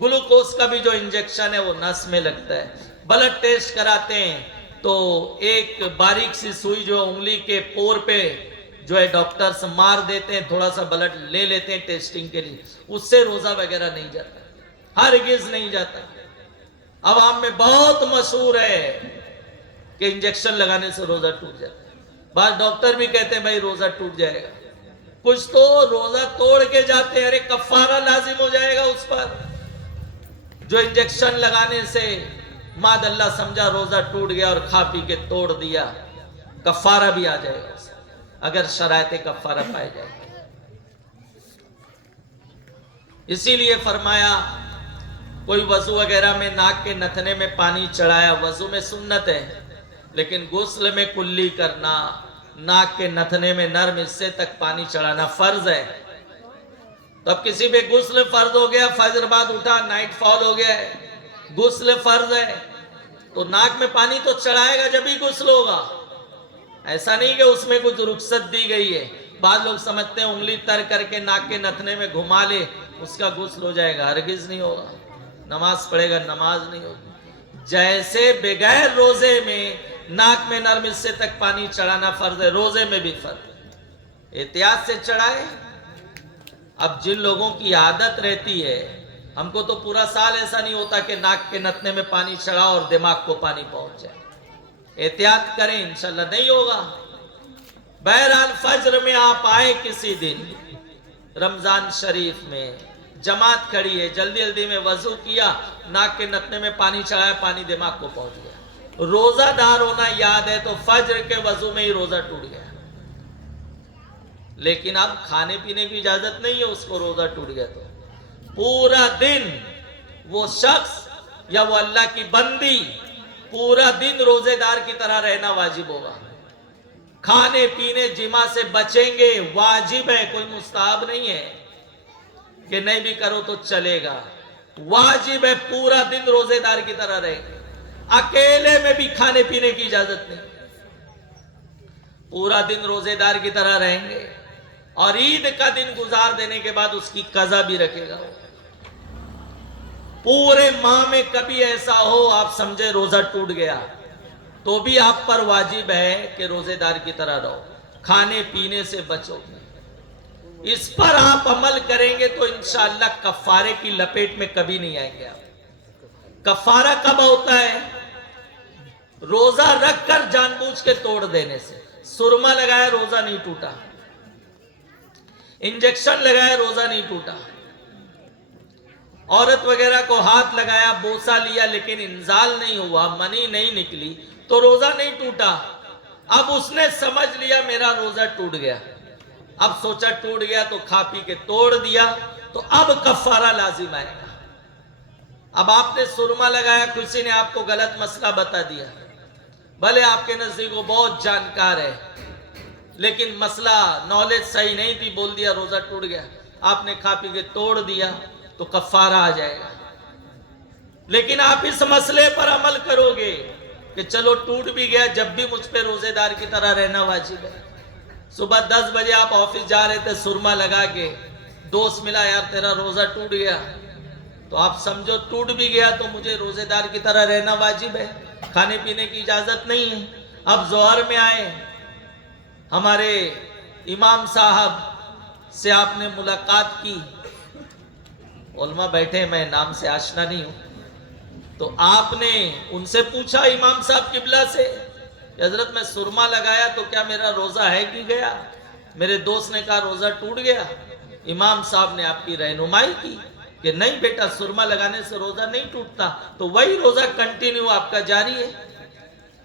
گلوکوز کا بھی جو انجیکشن ہے وہ نس میں لگتا ہے۔ بلڈ ٹیسٹ کراتے ہیں تو ایک باریک سی سوئی جو انگلی کے پور پہ جو ہے ڈاکٹرز مار دیتے ہیں، تھوڑا سا بلڈ لے لیتے ہیں ٹیسٹنگ کے لیے، اس سے روزہ وغیرہ نہیں جاتا، ہرگز نہیں جاتا۔ عوام میں بہت مشہور ہے کہ انجیکشن لگانے سے روزہ ٹوٹ جاتا ہے۔ بعض ڈاکٹر بھی کہتے ہیں بھائی روزہ ٹوٹ جائے گا، کچھ تو روزہ توڑ کے جاتے ہیں، ارے کفارہ لازم ہو جائے گا اس پر۔ جو انجیکشن لگانے سے ماد اللہ سمجھا روزہ ٹوٹ گیا اور کھا پی کے توڑ دیا، کفارہ بھی آ جائے گا اس پر، اگر شرائط کفارہ پائے جائے گا۔ اسی لیے فرمایا کوئی وضو وغیرہ میں ناک کے نتھنے میں پانی چڑھایا، وضو میں سنت ہے، لیکن غسل میں کلی کرنا، ناک کے نتھنے میں نرم حصے تک پانی چڑھانا فرض ہے۔ تو اب کسی پہ غسل فرض ہو گیا، فجر بعد اٹھا، نائٹ فال ہو گیا ہے، غسل فرض ہے تو ناک میں پانی تو چڑھائے گا جب ہی غسل ہوگا، ایسا نہیں کہ اس میں کچھ رخصت دی گئی ہے۔ بعض لوگ سمجھتے ہیں انگلی تر کر کے ناک کے نتھنے میں گھما لے اس کا غسل ہو جائے گا، ہرگز نہیں ہوگا۔ نماز پڑھے گا، نماز نہیں ہوگی۔ جیسے بغیر روزے میں ناک میں نرم حصے تک پانی چڑھانا فرض ہے، روزے میں بھی فرض ہے۔ احتیاط سے چڑھائے، اب جن لوگوں کی عادت رہتی ہے، ہم کو تو پورا سال ایسا نہیں ہوتا کہ ناک کے نتنے میں پانی چڑھا اور دماغ کو پانی پہنچ جائے. احتیاط کریں، انشاءاللہ نہیں ہوگا. بہرحال فجر میں آپ آئے کسی دن رمضان شریف میں، جماعت کھڑی ہے، جلدی جلدی میں وضو کیا، ناک کے نتنے میں پانی چڑھایا، پانی دماغ کو پہنچ گیا. روزہ دار ہونا یاد ہے تو فجر کے وضو میں ہی روزہ ٹوٹ گیا. لیکن اب کھانے پینے کی اجازت نہیں ہے اس کو، روزہ ٹوٹ گیا تو پورا دن وہ شخص یا وہ اللہ کی بندی پورا دن روزے دار کی طرح رہنا واجب ہوگا. کھانے پینے جماع سے بچیں گے، واجب ہے، کوئی مستحب نہیں ہے کہ نہیں بھی کرو تو چلے گا. واجب ہے، پورا دن روزے دار کی طرح رہیں گے. اکیلے میں بھی کھانے پینے کی اجازت نہیں، پورا دن روزے دار کی طرح رہیں گے. اور عید کا دن گزار دینے کے بعد اس کی قضا بھی رکھے گا. پورے ماہ میں کبھی ایسا ہو آپ سمجھے روزہ ٹوٹ گیا تو بھی آپ پر واجب ہے کہ روزے دار کی طرح رہو، کھانے پینے سے بچو. اس پر آپ عمل کریں گے تو انشاءاللہ کفارے کی لپیٹ میں کبھی نہیں آئیں گے. آپ کفارہ کب ہوتا ہے؟ روزہ رکھ کر جان بوجھ کے توڑ دینے سے. سرما لگایا روزہ نہیں ٹوٹا، انجیکشن لگایا روزہ نہیں ٹوٹا، عورت وغیرہ کو ہاتھ لگایا، بوسہ لیا لیکن انزال نہیں ہوا، منی نہیں نکلی تو روزہ نہیں ٹوٹا. اب اس نے سمجھ لیا میرا روزہ ٹوٹ گیا، اب سوچا ٹوٹ گیا تو کھا پی کے توڑ دیا تو اب کفارہ لازم آئے گا. اب آپ نے سرما لگایا، کسی نے آپ کو غلط مسئلہ بتا دیا، بھلے آپ کے نزدیک وہ بہت جانکار ہے لیکن مسئلہ نالج صحیح نہیں تھی، بول دیا روزہ ٹوٹ گیا، آپ نے کھا پی کے توڑ دیا تو کفارہ آ جائے گا. لیکن آپ اس مسئلے پر عمل کرو گے کہ چلو ٹوٹ بھی گیا، جب بھی مجھ پہ روزے دار کی طرح رہنا واجب ہے. صبح 10 بجے آپ آفس جا رہے تھے، سرما لگا کے دوست ملا، یار تیرا روزہ ٹوٹ گیا، تو آپ سمجھو ٹوٹ بھی گیا تو مجھے روزے دار کی طرح رہنا واجب ہے، کھانے پینے کی اجازت نہیں ہے. اب ظہر میں آئے، ہمارے امام صاحب سے آپ نے ملاقات کی، علماء بیٹھے، میں نام سے آشنا نہیں ہوں، تو آپ نے ان سے پوچھا امام صاحب قبلہ سے کہ حضرت میں سرما لگایا تو کیا میرا روزہ ہے کہ گیا؟ میرے دوست نے کہا روزہ ٹوٹ گیا. امام صاحب نے آپ کی رہنمائی کی کہ نہیں بیٹا، سرما لگانے سے روزہ نہیں ٹوٹتا، تو وہی روزہ کنٹینیو آپ کا جاری ہے.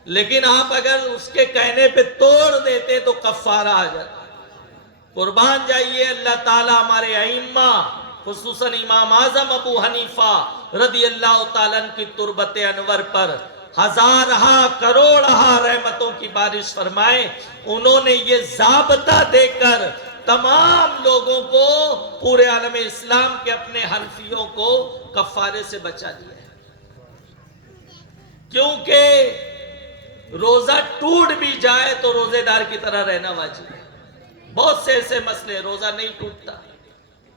لیکن آپ اگر اس کے کہنے پہ توڑ دیتے تو کفارہ آ جاتا. قربان جائیے، اللہ تعالیٰ ہمارے ائمہ خصوصاً امام اعظم ابو حنیفہ رضی اللہ تعالیٰ کی تربت انور پر ہزارہا کروڑہا رحمتوں کی بارش فرمائے. انہوں نے یہ ضابطہ دے کر تمام لوگوں کو، پورے عالم اسلام کے اپنے حنفیوں کو کفارے سے بچا دیا ہے. کیونکہ روزہ ٹوٹ بھی جائے تو روزے دار کی طرح رہنا واجب ہے. بہت سے ایسے مسئلے، روزہ نہیں ٹوٹتا،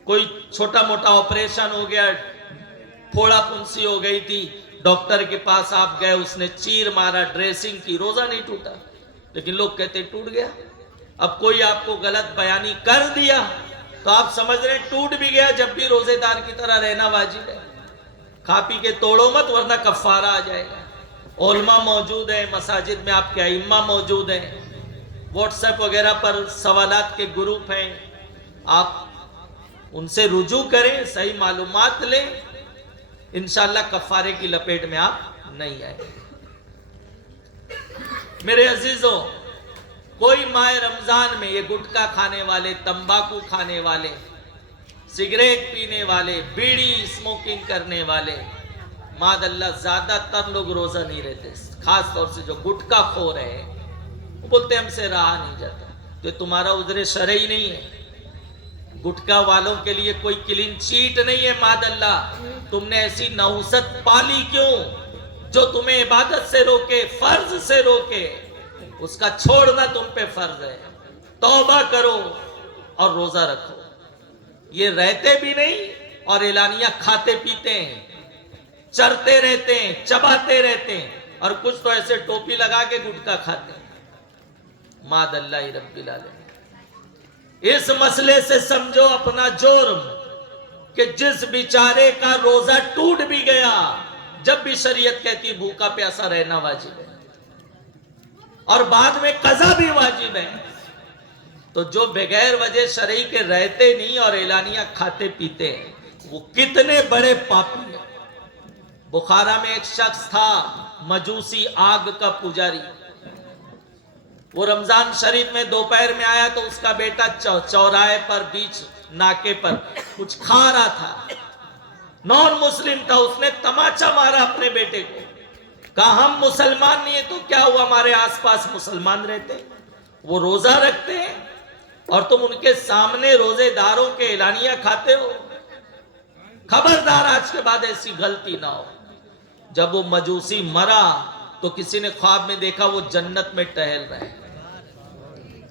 کوئی چھوٹا موٹا آپریشن ہو گیا، پھوڑا پھنسی ہو گئی تھی، ڈاکٹر کے پاس آپ گئے، اس نے چیر مارا، ڈریسنگ کی، روزہ نہیں ٹوٹا، لیکن لوگ کہتے ٹوٹ گیا. اب کوئی آپ کو غلط بیانی کر دیا تو آپ سمجھ رہے ہیں ٹوٹ بھی گیا، جب بھی روزے دار کی طرح رہنا واجب ہے. کھا پی کے توڑو مت ورنہ کفارہ آ جائے گا. علماء موجود ہیں مساجد میں، آپ کے ائمہ موجود ہیں، واٹس ایپ وغیرہ پر سوالات کے گروپ ہیں، آپ ان سے رجوع کریں، صحیح معلومات لیں، انشاءاللہ کفارے کی لپیٹ میں آپ نہیں آئیں. میرے عزیزوں، کوئی ماہ رمضان میں یہ گٹکا کھانے والے، تمباکو کھانے والے، سگریٹ پینے والے، بیڑی اسموکنگ کرنے والے، ماد اللہ زیادہ تر لوگ روزہ نہیں رہتے. خاص طور سے جو گٹکا خور ہے، وہ بولتے ہم سے رہا نہیں جاتا. تو تمہارا عذر شرعی نہیں ہے. گٹکا والوں کے لیے کوئی کلین چیٹ نہیں ہے. ماد اللہ تم نے ایسی نحوست پالی کیوں جو تمہیں عبادت سے روکے، فرض سے روکے؟ اس کا چھوڑنا تم پہ فرض ہے. توبہ کرو اور روزہ رکھو. یہ رہتے بھی نہیں اور اعلانیہ کھاتے پیتے ہیں، چرتے رہتے ہیں، چباتے رہتے ہیں، اور کچھ تو ایسے ٹوپی لگا کے گٹکا کھاتے ہیں. ماد اللہ رب العالمین. اس مسئلے سے سمجھو اپنا جرم کہ جس بیچارے کا روزہ ٹوٹ بھی گیا، جب بھی شریعت کہتی بھوکا پیاسا رہنا واجب ہے اور بعد میں قضا بھی واجب ہے، تو جو بغیر وجہ شرعی کے رہتے نہیں اور اعلانیہ کھاتے پیتے ہیں وہ کتنے بڑے پاپی ہیں۔ بخارا میں ایک شخص تھا مجوسی آگ کا پجاری، وہ رمضان شریف میں دوپہر میں آیا تو اس کا بیٹا چوراہے پر بیچ ناکے پر کچھ کھا رہا تھا، نان مسلم تھا، اس نے تماچا مارا اپنے بیٹے کو، کہا ہم مسلمان نہیں ہیں تو کیا ہوا، ہمارے آس پاس مسلمان رہتے ہیں، وہ روزہ رکھتے ہیں اور تم ان کے سامنے روزے داروں کے اعلانیہ کھاتے ہو، خبردار آج کے بعد ایسی غلطی نہ ہو۔ جب وہ مجوسی مرا تو کسی نے خواب میں دیکھا وہ جنت میں ٹہل رہے،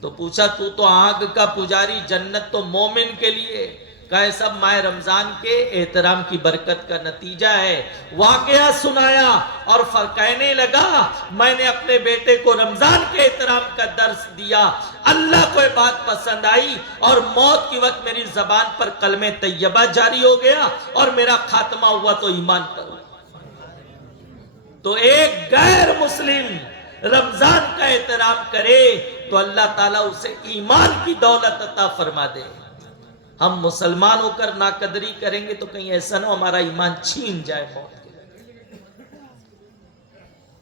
تو پوچھا تو آگ کا پجاری، جنت تو مومن کے لیے، کہا سب ماہ رمضان کے احترام کی برکت کا نتیجہ ہے۔ واقعہ سنایا اور کہنے لگا میں نے اپنے بیٹے کو رمضان کے احترام کا درس دیا، اللہ کو یہ بات پسند آئی اور موت کی وقت میری زبان پر کلمہ طیبہ جاری ہو گیا اور میرا خاتمہ ہوا تو ایمان پر ہوا۔ تو ایک غیر مسلم رمضان کا احترام کرے تو اللہ تعالیٰ اسے ایمان کی دولت عطا فرما دے۔ ہم مسلمان ہو کر ناقدری کریں گے تو کہیں ایسا نہ ہمارا ایمان چھین جائے موت کے۔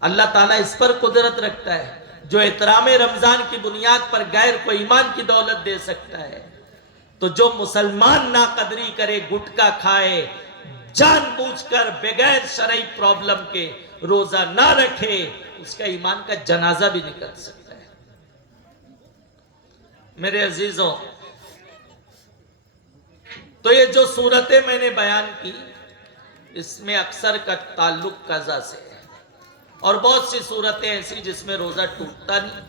اللہ تعالیٰ اس پر قدرت رکھتا ہے، جو احترام رمضان کی بنیاد پر غیر کو ایمان کی دولت دے سکتا ہے، تو جو مسلمان ناقدری کرے، گٹکا کھائے، جان بوجھ کر بغیر شرعی پرابلم کے روزہ نہ رکھے، اس کا ایمان کا جنازہ بھی نکل سکتا ہے۔ میرے عزیزوں، تو یہ جو صورتیں میں نے بیان کی اس میں اکثر کا تعلق قضا سے ہے، اور بہت سی صورتیں ایسی جس میں روزہ ٹوٹتا نہیں،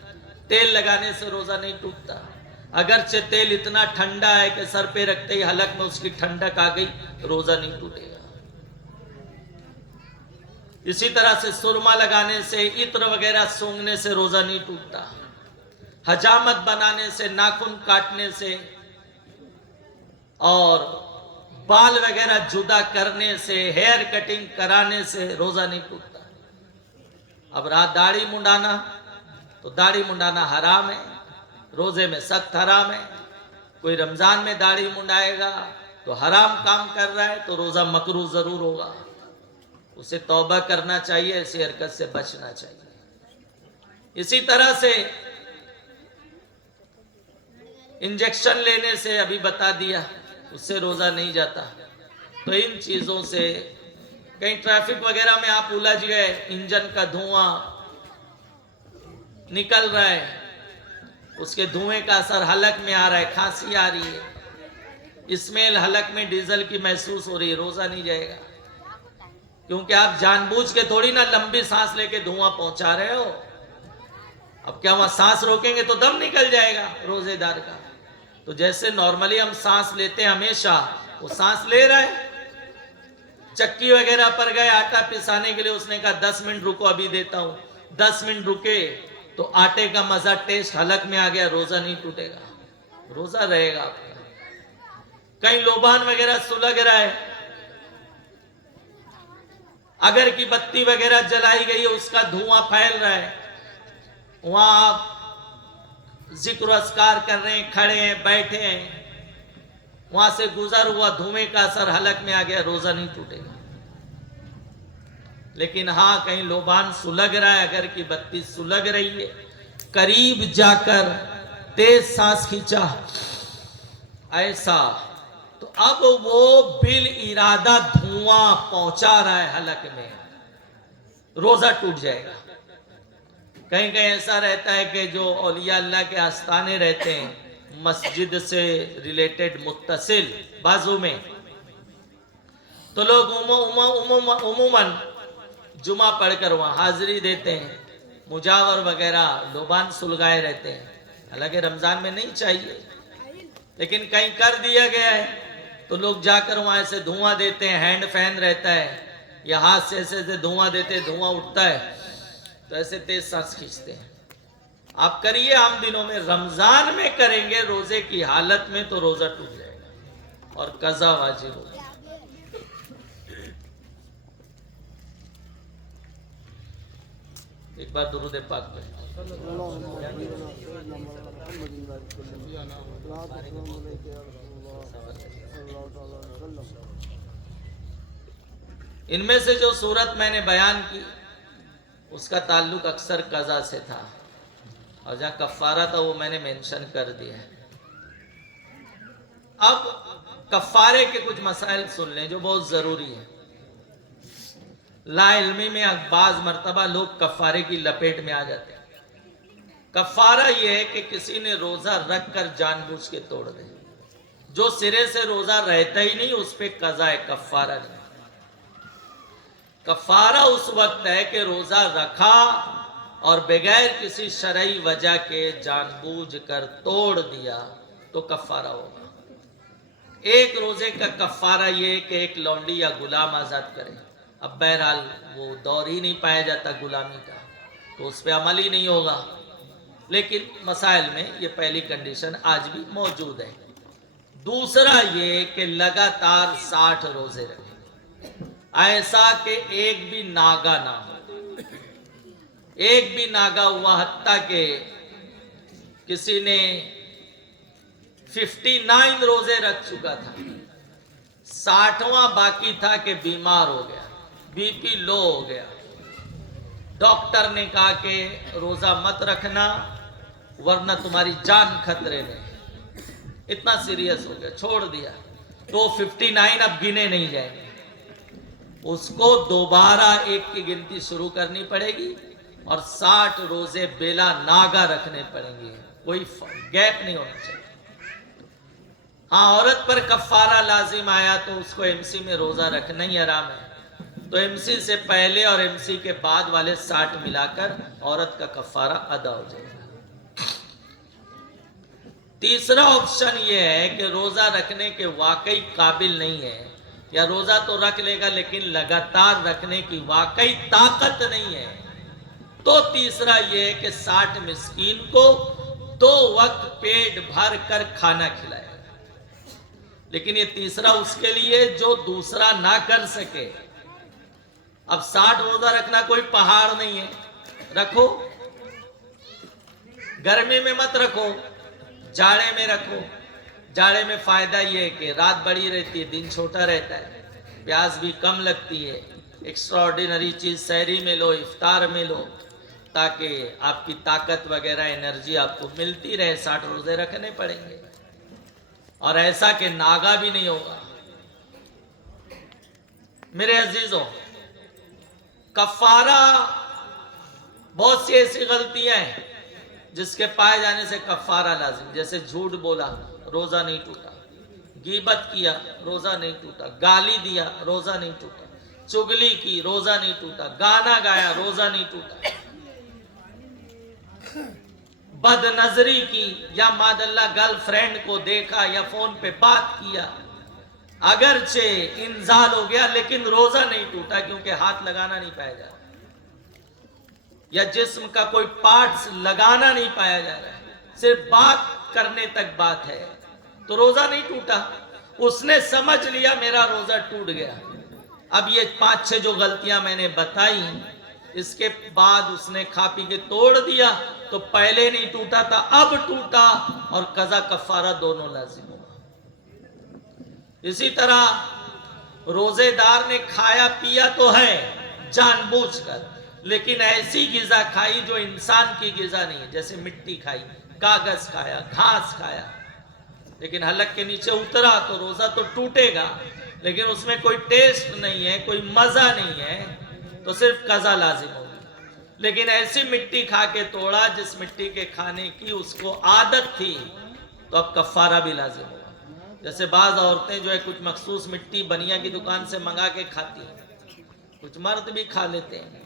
تیل لگانے سے روزہ نہیں ٹوٹتا، اگرچہ تیل اتنا ٹھنڈا ہے کہ سر پہ رکھتے ہی حلق میں اس کی ٹھنڈک آ گئی، روزہ نہیں ٹوٹے گا۔ اسی طرح سے سرما لگانے سے، عطر وغیرہ سونگھنے سے روزہ نہیں ٹوٹتا، حجامت بنانے سے، ناخن کاٹنے سے اور بال وغیرہ جدا کرنے سے، ہیئر کٹنگ کرانے سے روزہ نہیں ٹوٹتا۔ اب رہا داڑھی منڈانا، تو داڑھی منڈانا حرام ہے، روزے میں سخت حرام ہے۔ کوئی رمضان میں داڑھی منڈائے گا تو حرام کام کر رہا ہے، تو روزہ مکروہ ضرور ہوگا، اسے توبہ کرنا چاہیے، ایسی حرکت سے بچنا چاہیے۔ اسی طرح سے انجیکشن لینے سے، ابھی بتا دیا، اس سے روزہ نہیں جاتا۔ تو ان چیزوں سے، کہیں ٹریفک وغیرہ میں آپ الجھ گئے، انجن کا دھواں نکل رہا ہے، اس کے دھوئیں کا اثر حلق میں آ رہا ہے، کھانسی آ رہی ہے، اسمیل حلق میں ڈیزل کی محسوس ہو رہی ہے، روزہ نہیں جائے گا، کیونکہ آپ جان بوجھ کے تھوڑی نہ لمبی سانس لے کے دھواں پہنچا رہے ہو۔ اب کیا وہاں سانس روکیں گے تو دم نکل جائے گا روزے دار کا؟ تو جیسے نارملی ہم سانس لیتے ہیں ہمیشہ، وہ سانس لے رہا ہے۔ چکی وغیرہ پر گئے آٹا پسانے کے لیے، اس نے کہا 10 منٹ رکو ابھی دیتا ہوں، 10 منٹ رکے تو آٹے کا مزہ ٹیسٹ حلق میں آ گیا، روزہ نہیں ٹوٹے گا، روزہ رہے گا آپ کا۔ کہیں لوبان وغیرہ سلگ رہا ہے، اگر کی بتی وغیرہ جلائی گئی ہے، اس کا دھواں پھیل رہا ہے، وہاں آپ ذکر و اذکار کر رہے ہیں، کھڑے ہیں، بیٹھے ہیں، وہاں سے گزر ہوا، دھوئیں کا اثر حلق میں آ گیا، روزہ نہیں ٹوٹے گا۔ لیکن ہاں کہیں لوبان سلگ رہا ہے، اگر کی بتی سلگ رہی ہے، قریب جا کر تیز سانس کھینچا ایسا، تو اب وہ بال ارادہ دھواں پہنچا رہا ہے حلق میں، روزہ ٹوٹ جائے گا۔ کہیں کہیں ایسا رہتا ہے کہ جو اولیاء اللہ کے آستانے رہتے ہیں، مسجد سے ریلیٹڈ متصل بازو میں، تو لوگ عموماً جمعہ پڑھ کر وہاں حاضری دیتے ہیں، مجاور وغیرہ لوبان سلگائے رہتے ہیں، حالانکہ رمضان میں نہیں چاہیے، لیکن کہیں کر دیا گیا ہے تو لوگ جا کر وہاں ایسے دھواں دیتے ہیں، ہینڈ فین رہتا ہے، یا ہاتھ سے ایسے دھواں دیتے، دھواں اٹھتا ہے تو ایسے تیز سانس کھینچتے ہیں۔ آپ کریے عام دنوں میں، رمضان میں کریں گے روزے کی حالت میں تو روزہ ٹوٹ جائے گا اور قضا واجب ہوگا۔ ایک بار درود پاک پڑھیں۔ ان میں سے جو صورت میں نے بیان کی اس کا تعلق اکثر قضا سے تھا، اور جہاں کفارہ تھا وہ میں نے مینشن کر دیا ہے۔ اب کفارے کے کچھ مسائل سن لیں جو بہت ضروری ہیں۔ لا علمی میں بعض مرتبہ لوگ کفارے کی لپیٹ میں آ جاتے ہیں۔ کفارہ یہ ہے کہ کسی نے روزہ رکھ کر جان بوجھ کے توڑ دے، جو سرے سے روزہ رہتا ہی نہیں اس پہ قضا ہے، کفارہ نہیں۔ کفارہ اس وقت ہے کہ روزہ رکھا اور بغیر کسی شرعی وجہ کے جان بوجھ کر توڑ دیا تو کفارہ ہوگا۔ ایک روزے کا کفارہ یہ ہے کہ ایک لونڈی یا غلام آزاد کرے۔ اب بہرحال وہ دور ہی نہیں پایا جاتا غلامی کا، تو اس پہ عمل ہی نہیں ہوگا، لیکن مسائل میں یہ پہلی کنڈیشن آج بھی موجود ہے۔ دوسرا یہ کہ لگاتار 60 روزے رکھیں، ایسا کہ ایک بھی ناگا نہ ہو۔ ایک بھی ناگا ہوا حتیٰ کہ کسی نے 59 روزے رکھ چکا تھا، 60واں باقی تھا کہ بیمار ہو گیا، بی پی لو ہو گیا، ڈاکٹر نے کہا کہ روزہ مت رکھنا ورنہ تمہاری جان خطرے میں، اتنا سیریس ہو گیا، چھوڑ دیا، تو 59 اب گنے نہیں جائیں گے، اس کو دوبارہ ایک کی گنتی شروع کرنی پڑے گی اور 60 روزے بلا ناگا رکھنے پڑیں گے، کوئی گیپ نہیں ہونا چاہیے۔ ہاں، عورت پر کفارہ لازم آیا تو اس کو ایم سی میں روزہ رکھنا ہی حرام ہے، تو ایم سی سے پہلے اور ایم سی کے بعد والے 60 ملا کر عورت کا کفارہ ادا ہو جائے گا۔ تیسرا آپشن یہ ہے کہ روزہ رکھنے کے واقعی قابل نہیں ہے، یا روزہ تو رکھ لے گا لیکن لگاتار رکھنے کی واقعی طاقت نہیں ہے، تو تیسرا یہ ہے کہ 60 مسکین کو 2 وقت پیٹ بھر کر کھانا کھلائے، لیکن یہ تیسرا اس کے لیے جو دوسرا نہ کر سکے۔ اب 60 روزہ رکھنا کوئی پہاڑ نہیں ہے، رکھو، گرمی میں مت رکھو، جاڑے میں رکھو۔ جاڑے میں فائدہ یہ ہے کہ رات بڑی رہتی ہے، دن چھوٹا رہتا ہے، پیاس بھی کم لگتی ہے، ایکسٹرا آرڈینری چیز سحری میں لو، افطار میں لو، تاکہ آپ کی طاقت وغیرہ انرجی آپ کو ملتی رہے۔ 60 روزے رکھنے پڑیں گے، اور ایسا کہ ناگا بھی نہیں ہوگا۔ میرے عزیزوں، کفارہ بہت سی ایسی غلطیاں ہیں جس کے پائے جانے سے کفارہ لازم، جیسے جھوٹ بولا روزہ نہیں ٹوٹا، غیبت کیا روزہ نہیں ٹوٹا، گالی دیا روزہ نہیں ٹوٹا، چغلی کی روزہ نہیں ٹوٹا، گانا گایا روزہ نہیں ٹوٹا، بد نظری کی یا ماد اللہ گرل فرینڈ کو دیکھا یا فون پہ بات کیا، اگرچہ انزال ہو گیا لیکن روزہ نہیں ٹوٹا کیونکہ ہاتھ لگانا نہیں پایا جا رہا، یا جسم کا کوئی پارٹس لگانا نہیں پایا جا رہا ہے، صرف بات کرنے تک بات ہے، تو روزہ نہیں ٹوٹا۔ اس نے سمجھ لیا میرا روزہ ٹوٹ گیا۔ اب یہ 5-6 جو غلطیاں میں نے بتائی، اس کے بعد اس نے کھا پی کے توڑ دیا تو پہلے نہیں ٹوٹا تھا، اب ٹوٹا، اور قضا کفارہ دونوں لازم ہوگا۔ اسی طرح روزے دار نے کھایا پیا تو ہے جان بوجھ کر، لیکن ایسی غذا کھائی جو انسان کی غذا نہیں ہے، جیسے مٹی کھائی، کاغذ کھایا، گھاس کھایا، لیکن حلق کے نیچے اترا تو روزہ تو ٹوٹے گا، لیکن اس میں کوئی ٹیسٹ نہیں ہے، کوئی مزہ نہیں ہے، تو صرف قضا لازم ہوگی۔ لیکن ایسی مٹی کھا کے توڑا جس مٹی کے کھانے کی اس کو عادت تھی، تو اب کفارہ بھی لازم ہوگا۔ جیسے بعض عورتیں جو ہے کچھ مخصوص مٹی بنیا کی دکان سے منگا کے کھاتی ہیں، کچھ مرد بھی کھا لیتے ہیں،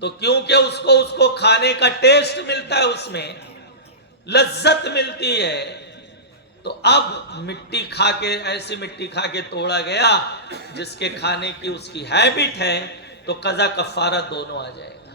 تو کیونکہ اس کو کھانے کا ٹیسٹ ملتا ہے، اس میں لذت ملتی ہے، تو اب مٹی کھا کے، ایسی مٹی کھا کے توڑا گیا جس کے کھانے کی اس کی ہیبٹ ہے، تو قضا کفارہ دونوں آ جائے گا۔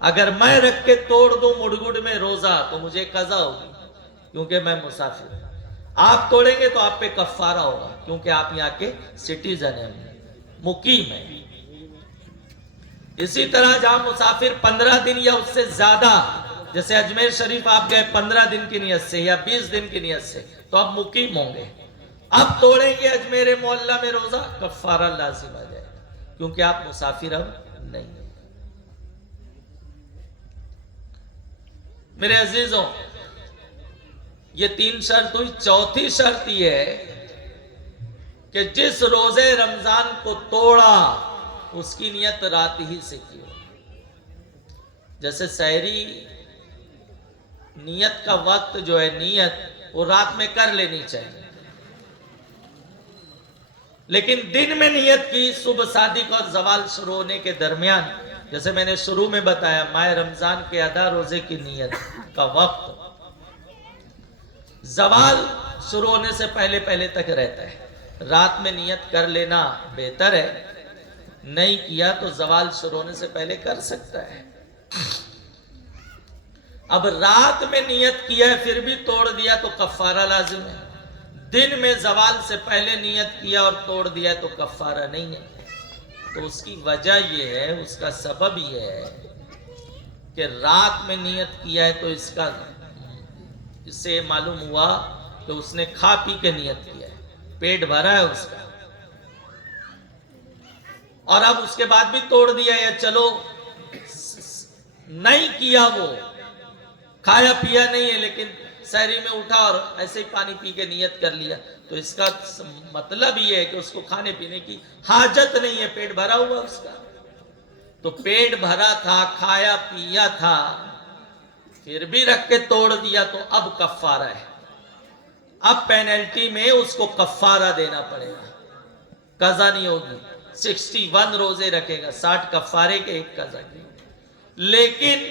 اگر میں رکھ کے توڑ دوں مڑگڑ میں روزہ تو مجھے قضا ہوگی کیونکہ میں مسافر ہوں. آپ توڑیں گے تو آپ پہ کفارہ ہوگا کیونکہ آپ یہاں کے سٹیزن ہیں, مقیم ہیں. اسی طرح جہاں مسافر 15 دن یا اس سے زیادہ, جیسے اجمیر شریف آپ گئے 15 دن کی نیت سے یا 20 دن کی نیت سے, تو اب مقیم ہوں گے. اب توڑیں گے اجمیر معلیٰ میں روزہ, کفارہ لازم آ جائے گا کیونکہ آپ مسافر اب نہیں ہیں. میرے عزیزوں, یہ 3 شرط ہوئی. چوتھی شرط یہ ہے کہ جس روزے رمضان کو توڑا اس کی نیت رات ہی سے کی ہو. جیسے سحری نیت کا وقت جو ہے, نیت وہ رات میں کر لینی چاہیے, لیکن دن میں نیت کی صبح صادق اور زوال شروع ہونے کے درمیان. جیسے میں نے شروع میں بتایا, ماہ رمضان کے ادا روزے کی نیت کا وقت زوال شروع ہونے سے پہلے پہلے تک رہتا ہے. رات میں نیت کر لینا بہتر ہے, نہیں کیا تو زوال شروع ہونے سے پہلے کر سکتا ہے. اب رات میں نیت کیا ہے پھر بھی توڑ دیا تو کفارہ لازم ہے. دن میں زوال سے پہلے نیت کیا اور توڑ دیا تو کفارہ نہیں ہے. تو اس کی وجہ یہ ہے, اس کا سبب یہ ہے کہ رات میں نیت کیا ہے تو اس سے معلوم ہوا کہ اس نے کھا پی کے نیت کیا ہے, پیٹ بھرا ہے اس کا, اور اب اس کے بعد بھی توڑ دیا. یا چلو نہیں کیا, وہ کھایا پیا نہیں ہے لیکن سحری میں اٹھا اور ایسے ہی پانی پی کے نیت کر لیا, تو اس کا مطلب یہ ہے کہ اس کو کھانے پینے کی حاجت نہیں ہے, پیٹ بھرا ہوا اس کا. تو پیٹ بھرا تھا, کھایا پیا تھا, پھر بھی رکھ کے توڑ دیا تو اب کفارہ ہے. اب پینلٹی میں اس کو کفارہ دینا پڑے گا, قضا نہیں ہوگی. 61 روزے رکھے گا, 60 کفارے کے, 1 قضا کے. لیکن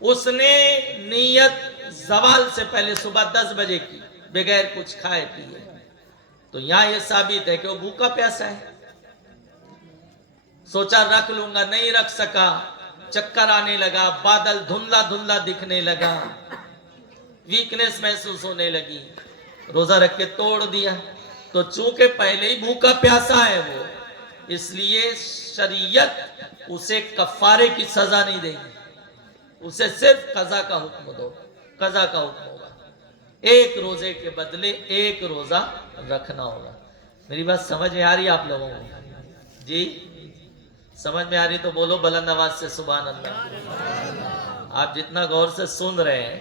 اس نے نیت زوال سے پہلے صبح 10 بجے کی بغیر کچھ کھائے پیے, تو یہاں یہ ثابت ہے کہ وہ بھوکا پیاسا ہے. سوچا رکھ لوں گا, نہیں رکھ سکا, چکر آنے لگا, بادل دھندلا دھندلا دکھنے لگا, ویکنس محسوس ہونے لگی, روزہ رکھ کے توڑ دیا. تو چونکہ پہلے ہی بھوکا پیاسا ہے وہ, اس لیے شریعت اسے کفارے کی سزا نہیں دے گی, اسے صرف قضا کا حکم دو, قضا کا حکم ہوگا. 1 روزے کے بدلے 1 روزہ رکھنا ہوگا. میری بات سمجھ میں آ رہی ہے آپ لوگوں کو؟ جی سمجھ میں آ رہی تو بولو بلند آواز سے سبحان اللہ. آپ جتنا غور سے سن رہے ہیں,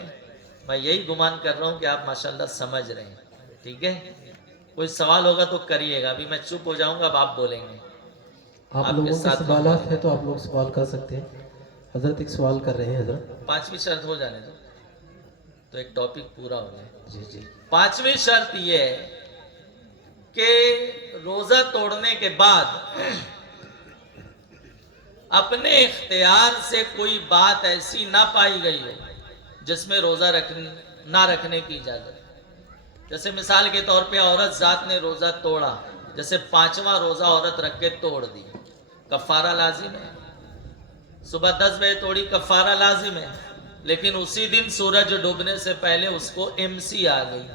میں یہی گمان کر رہا ہوں کہ آپ ماشاءاللہ سمجھ رہے ہیں. ٹھیک ہے, کوئی سوال ہوگا تو کریے گا, ابھی میں چپ ہو جاؤں گا, اب آپ بولیں گے. آپ لوگوں کے سوالات ہیں تو آپ لوگ سوال کر سکتے ہیں. حضرت ایک سوال کر رہے ہیں. حضرت 5ویں شرط ہو جانے دو تو ایک ٹاپک پورا ہو جائے. جی جی 5ویں شرط یہ ہے کہ روزہ توڑنے کے بعد اپنے اختیار سے کوئی بات ایسی نہ پائی گئی ہو جس میں روزہ نہ رکھنے کی اجازت. جیسے مثال کے طور پہ عورت ذات نے روزہ توڑا, جیسے 5واں روزہ عورت رکھ کے توڑ دی, کفارہ لازم ہے. صبح 10 بجے توڑی, کفارہ لازم ہے. لیکن اسی دن سورج ڈوبنے سے پہلے اس کو MC آ گئی,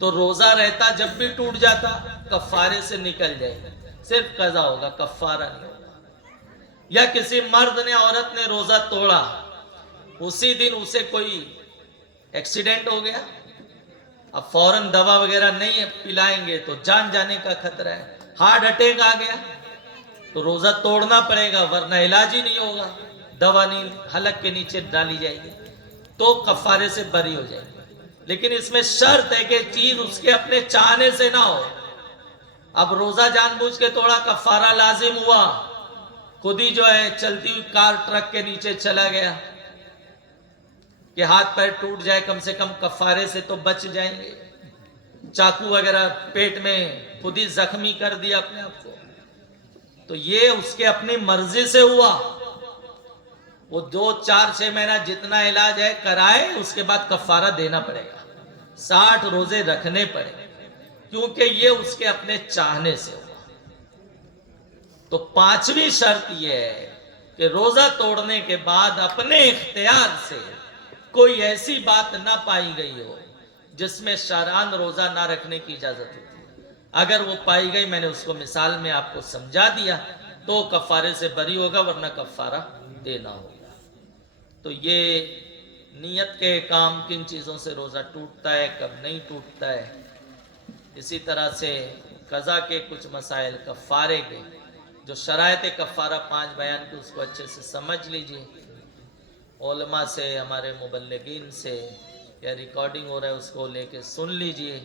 تو روزہ رہتا جب بھی ٹوٹ جاتا, کفارے سے نکل جائے گا, صرف قضا ہوگا, کفارہ نہیں ہوگا. یا کسی مرد نے, عورت نے روزہ توڑا, اسی دن اسے کوئی ایکسیڈنٹ ہو گیا, اب فوراً دوا وغیرہ نہیں پلائیں گے تو جان جانے کا خطرہ ہے, ہارٹ اٹیک آ گیا تو روزہ توڑنا پڑے گا, ورنہ علاج ہی نہیں ہوگا, دوا نہیں حلق کے نیچے ڈالی جائے گی, تو کفارے سے بری ہو جائے گی. لیکن اس میں شرط ہے کہ چیز اس کے اپنے چاہنے سے نہ ہو. اب روزہ جان بوجھ کے توڑا, کفارہ لازم ہوا, خود ہی جو ہے چلتی ہوئی کار ٹرک کے نیچے چلا گیا کہ ہاتھ پیر ٹوٹ جائے, کم سے کم کفارے سے تو بچ جائیں گے. چاقو وغیرہ پیٹ میں خود ہی زخمی کر دیا اپنے آپ کو, تو یہ اس کے اپنی مرضی سے ہوا. وہ 2-4-6 مہینہ جتنا علاج ہے کرائے, اس کے بعد کفارہ دینا پڑے گا, 60 روزے رکھنے پڑے گا, کیونکہ یہ اس کے اپنے چاہنے سے ہوا. تو 5ویں شرط یہ ہے کہ روزہ توڑنے کے بعد اپنے اختیار سے کوئی ایسی بات نہ پائی گئی ہو جس میں شرعاً روزہ نہ رکھنے کی اجازت ہوتی ہے. اگر وہ پائی گئی، میں نے اس کو مثال میں آپ کو سمجھا دیا، تو کفارے سے بری ہوگا، ورنہ کفارہ دینا ہوگا. تو یہ نیت کے کام کن چیزوں سے روزہ ٹوٹتا ہے، کب نہیں ٹوٹتا ہے. اسی طرح سے قضا کے کچھ مسائل، کفارے کے جو شرائط کفارہ 5 بیان کی، اس کو اچھے سے سمجھ لیجئے. علماء سے، ہمارے مبلغین سے، یا ریکارڈنگ ہو رہا ہے اس کو لے کے سن لیجئے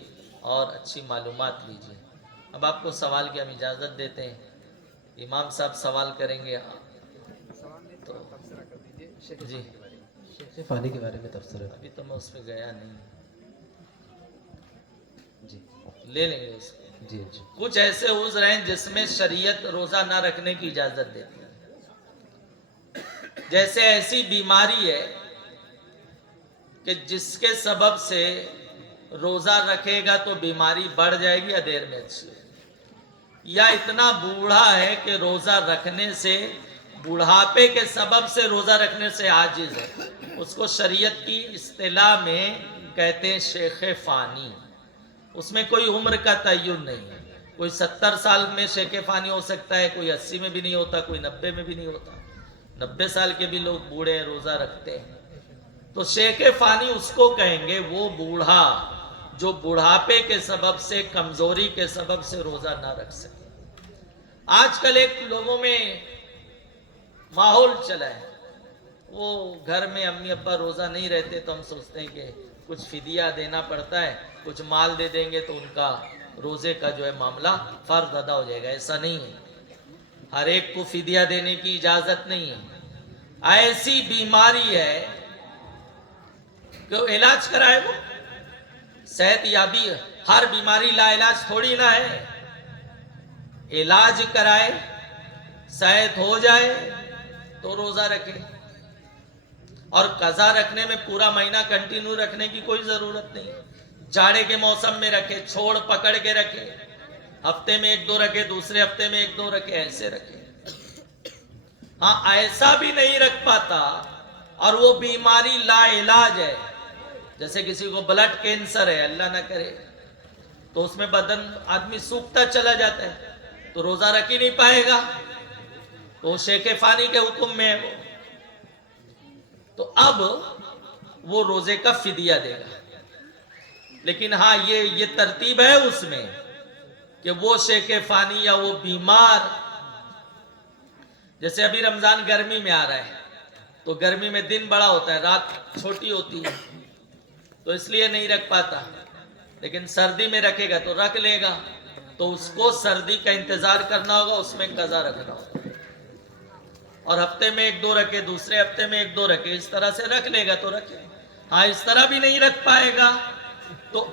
اور اچھی معلومات لیجئے. اب آپ کو سوال کی ہم اجازت دیتے ہیں. امام صاحب سوال کریں گے تو جی. شیخ فانی کے بارے میں تبصرہ. ابھی تو میں اس پہ گیا نہیں، جی لے لیں گے اس کو. جی جی. کچھ ایسے عذر ہیں جس میں شریعت روزہ نہ رکھنے کی اجازت دیتی ہے. جیسے ایسی بیماری ہے کہ جس کے سبب سے روزہ رکھے گا تو بیماری بڑھ جائے گی یا دیر میں اچھی ہوگی. یا اتنا بوڑھا ہے کہ روزہ رکھنے سے، بوڑھاپے کے سبب سے روزہ رکھنے سے عاجز ہے، اس کو شریعت کی اصطلاح میں کہتے ہیں شیخ فانی. اس میں کوئی عمر کا تعین نہیں ہے. کوئی 70 سال میں شیخ فانی ہو سکتا ہے، کوئی 80 میں بھی نہیں ہوتا، کوئی 90 میں بھی نہیں ہوتا. 90 سال کے بھی لوگ بوڑھے ہیں، روزہ رکھتے ہیں. تو شیخ فانی اس کو کہیں گے وہ بوڑھا جو بوڑھاپے کے سبب سے، کمزوری کے سبب سے روزہ نہ رکھ سکے. آج کل ایک لوگوں میں ماحول چلا ہے، وہ گھر میں امی ابا روزہ نہیں رہتے تو ہم سوچتے ہیں کہ کچھ فدیہ دینا پڑتا ہے، کچھ مال دے دیں گے تو ان کا روزے کا جو ہے معاملہ فرض ادا ہو جائے گا. ایسا نہیں ہے. ہر ایک کو فدیہ دینے کی اجازت نہیں ہے. ایسی بیماری ہے کہ علاج کرائے وہ صحت یابی. ہر بیماری لا علاج تھوڑی نہ ہے. علاج کرائے، صحت ہو جائے تو روزہ رکھے. اور قضا رکھنے میں پورا مہینہ کنٹینیو رکھنے کی کوئی ضرورت نہیں. جاڑے کے موسم میں رکھے، چھوڑ پکڑ کے رکھے، ہفتے میں 1-2 رکھے، دوسرے ہفتے میں 1-2 رکھے، ایسے رکھے. ہاں ایسا بھی نہیں رکھ پاتا اور وہ بیماری لا علاج ہے، جیسے کسی کو بلڈ کینسر ہے، اللہ نہ کرے، تو اس میں بدن آدمی سوکھتا چلا جاتا ہے تو روزہ رکھ ہی نہیں پائے گا. تو شیخ فانی کے حکم میں ہے وہ. تو اب وہ روزے کا فدیہ دے گا. لیکن ہاں یہ ترتیب ہے اس میں کہ وہ شیخ فانی یا وہ بیمار، جیسے ابھی رمضان گرمی میں آ رہا ہے تو گرمی میں دن بڑا ہوتا ہے، رات چھوٹی ہوتی ہے، تو اس لیے نہیں رکھ پاتا. لیکن سردی میں رکھے گا تو رکھ لے گا، تو اس کو سردی کا انتظار کرنا ہوگا، اس میں قضا رکھنا ہوگا. اور ہفتے میں 1-2 رکھے، دوسرے ہفتے میں 1-2 رکھے، اس طرح سے رکھ لے گا تو رکھے. ہاں اس طرح بھی نہیں رکھ پائے گا تو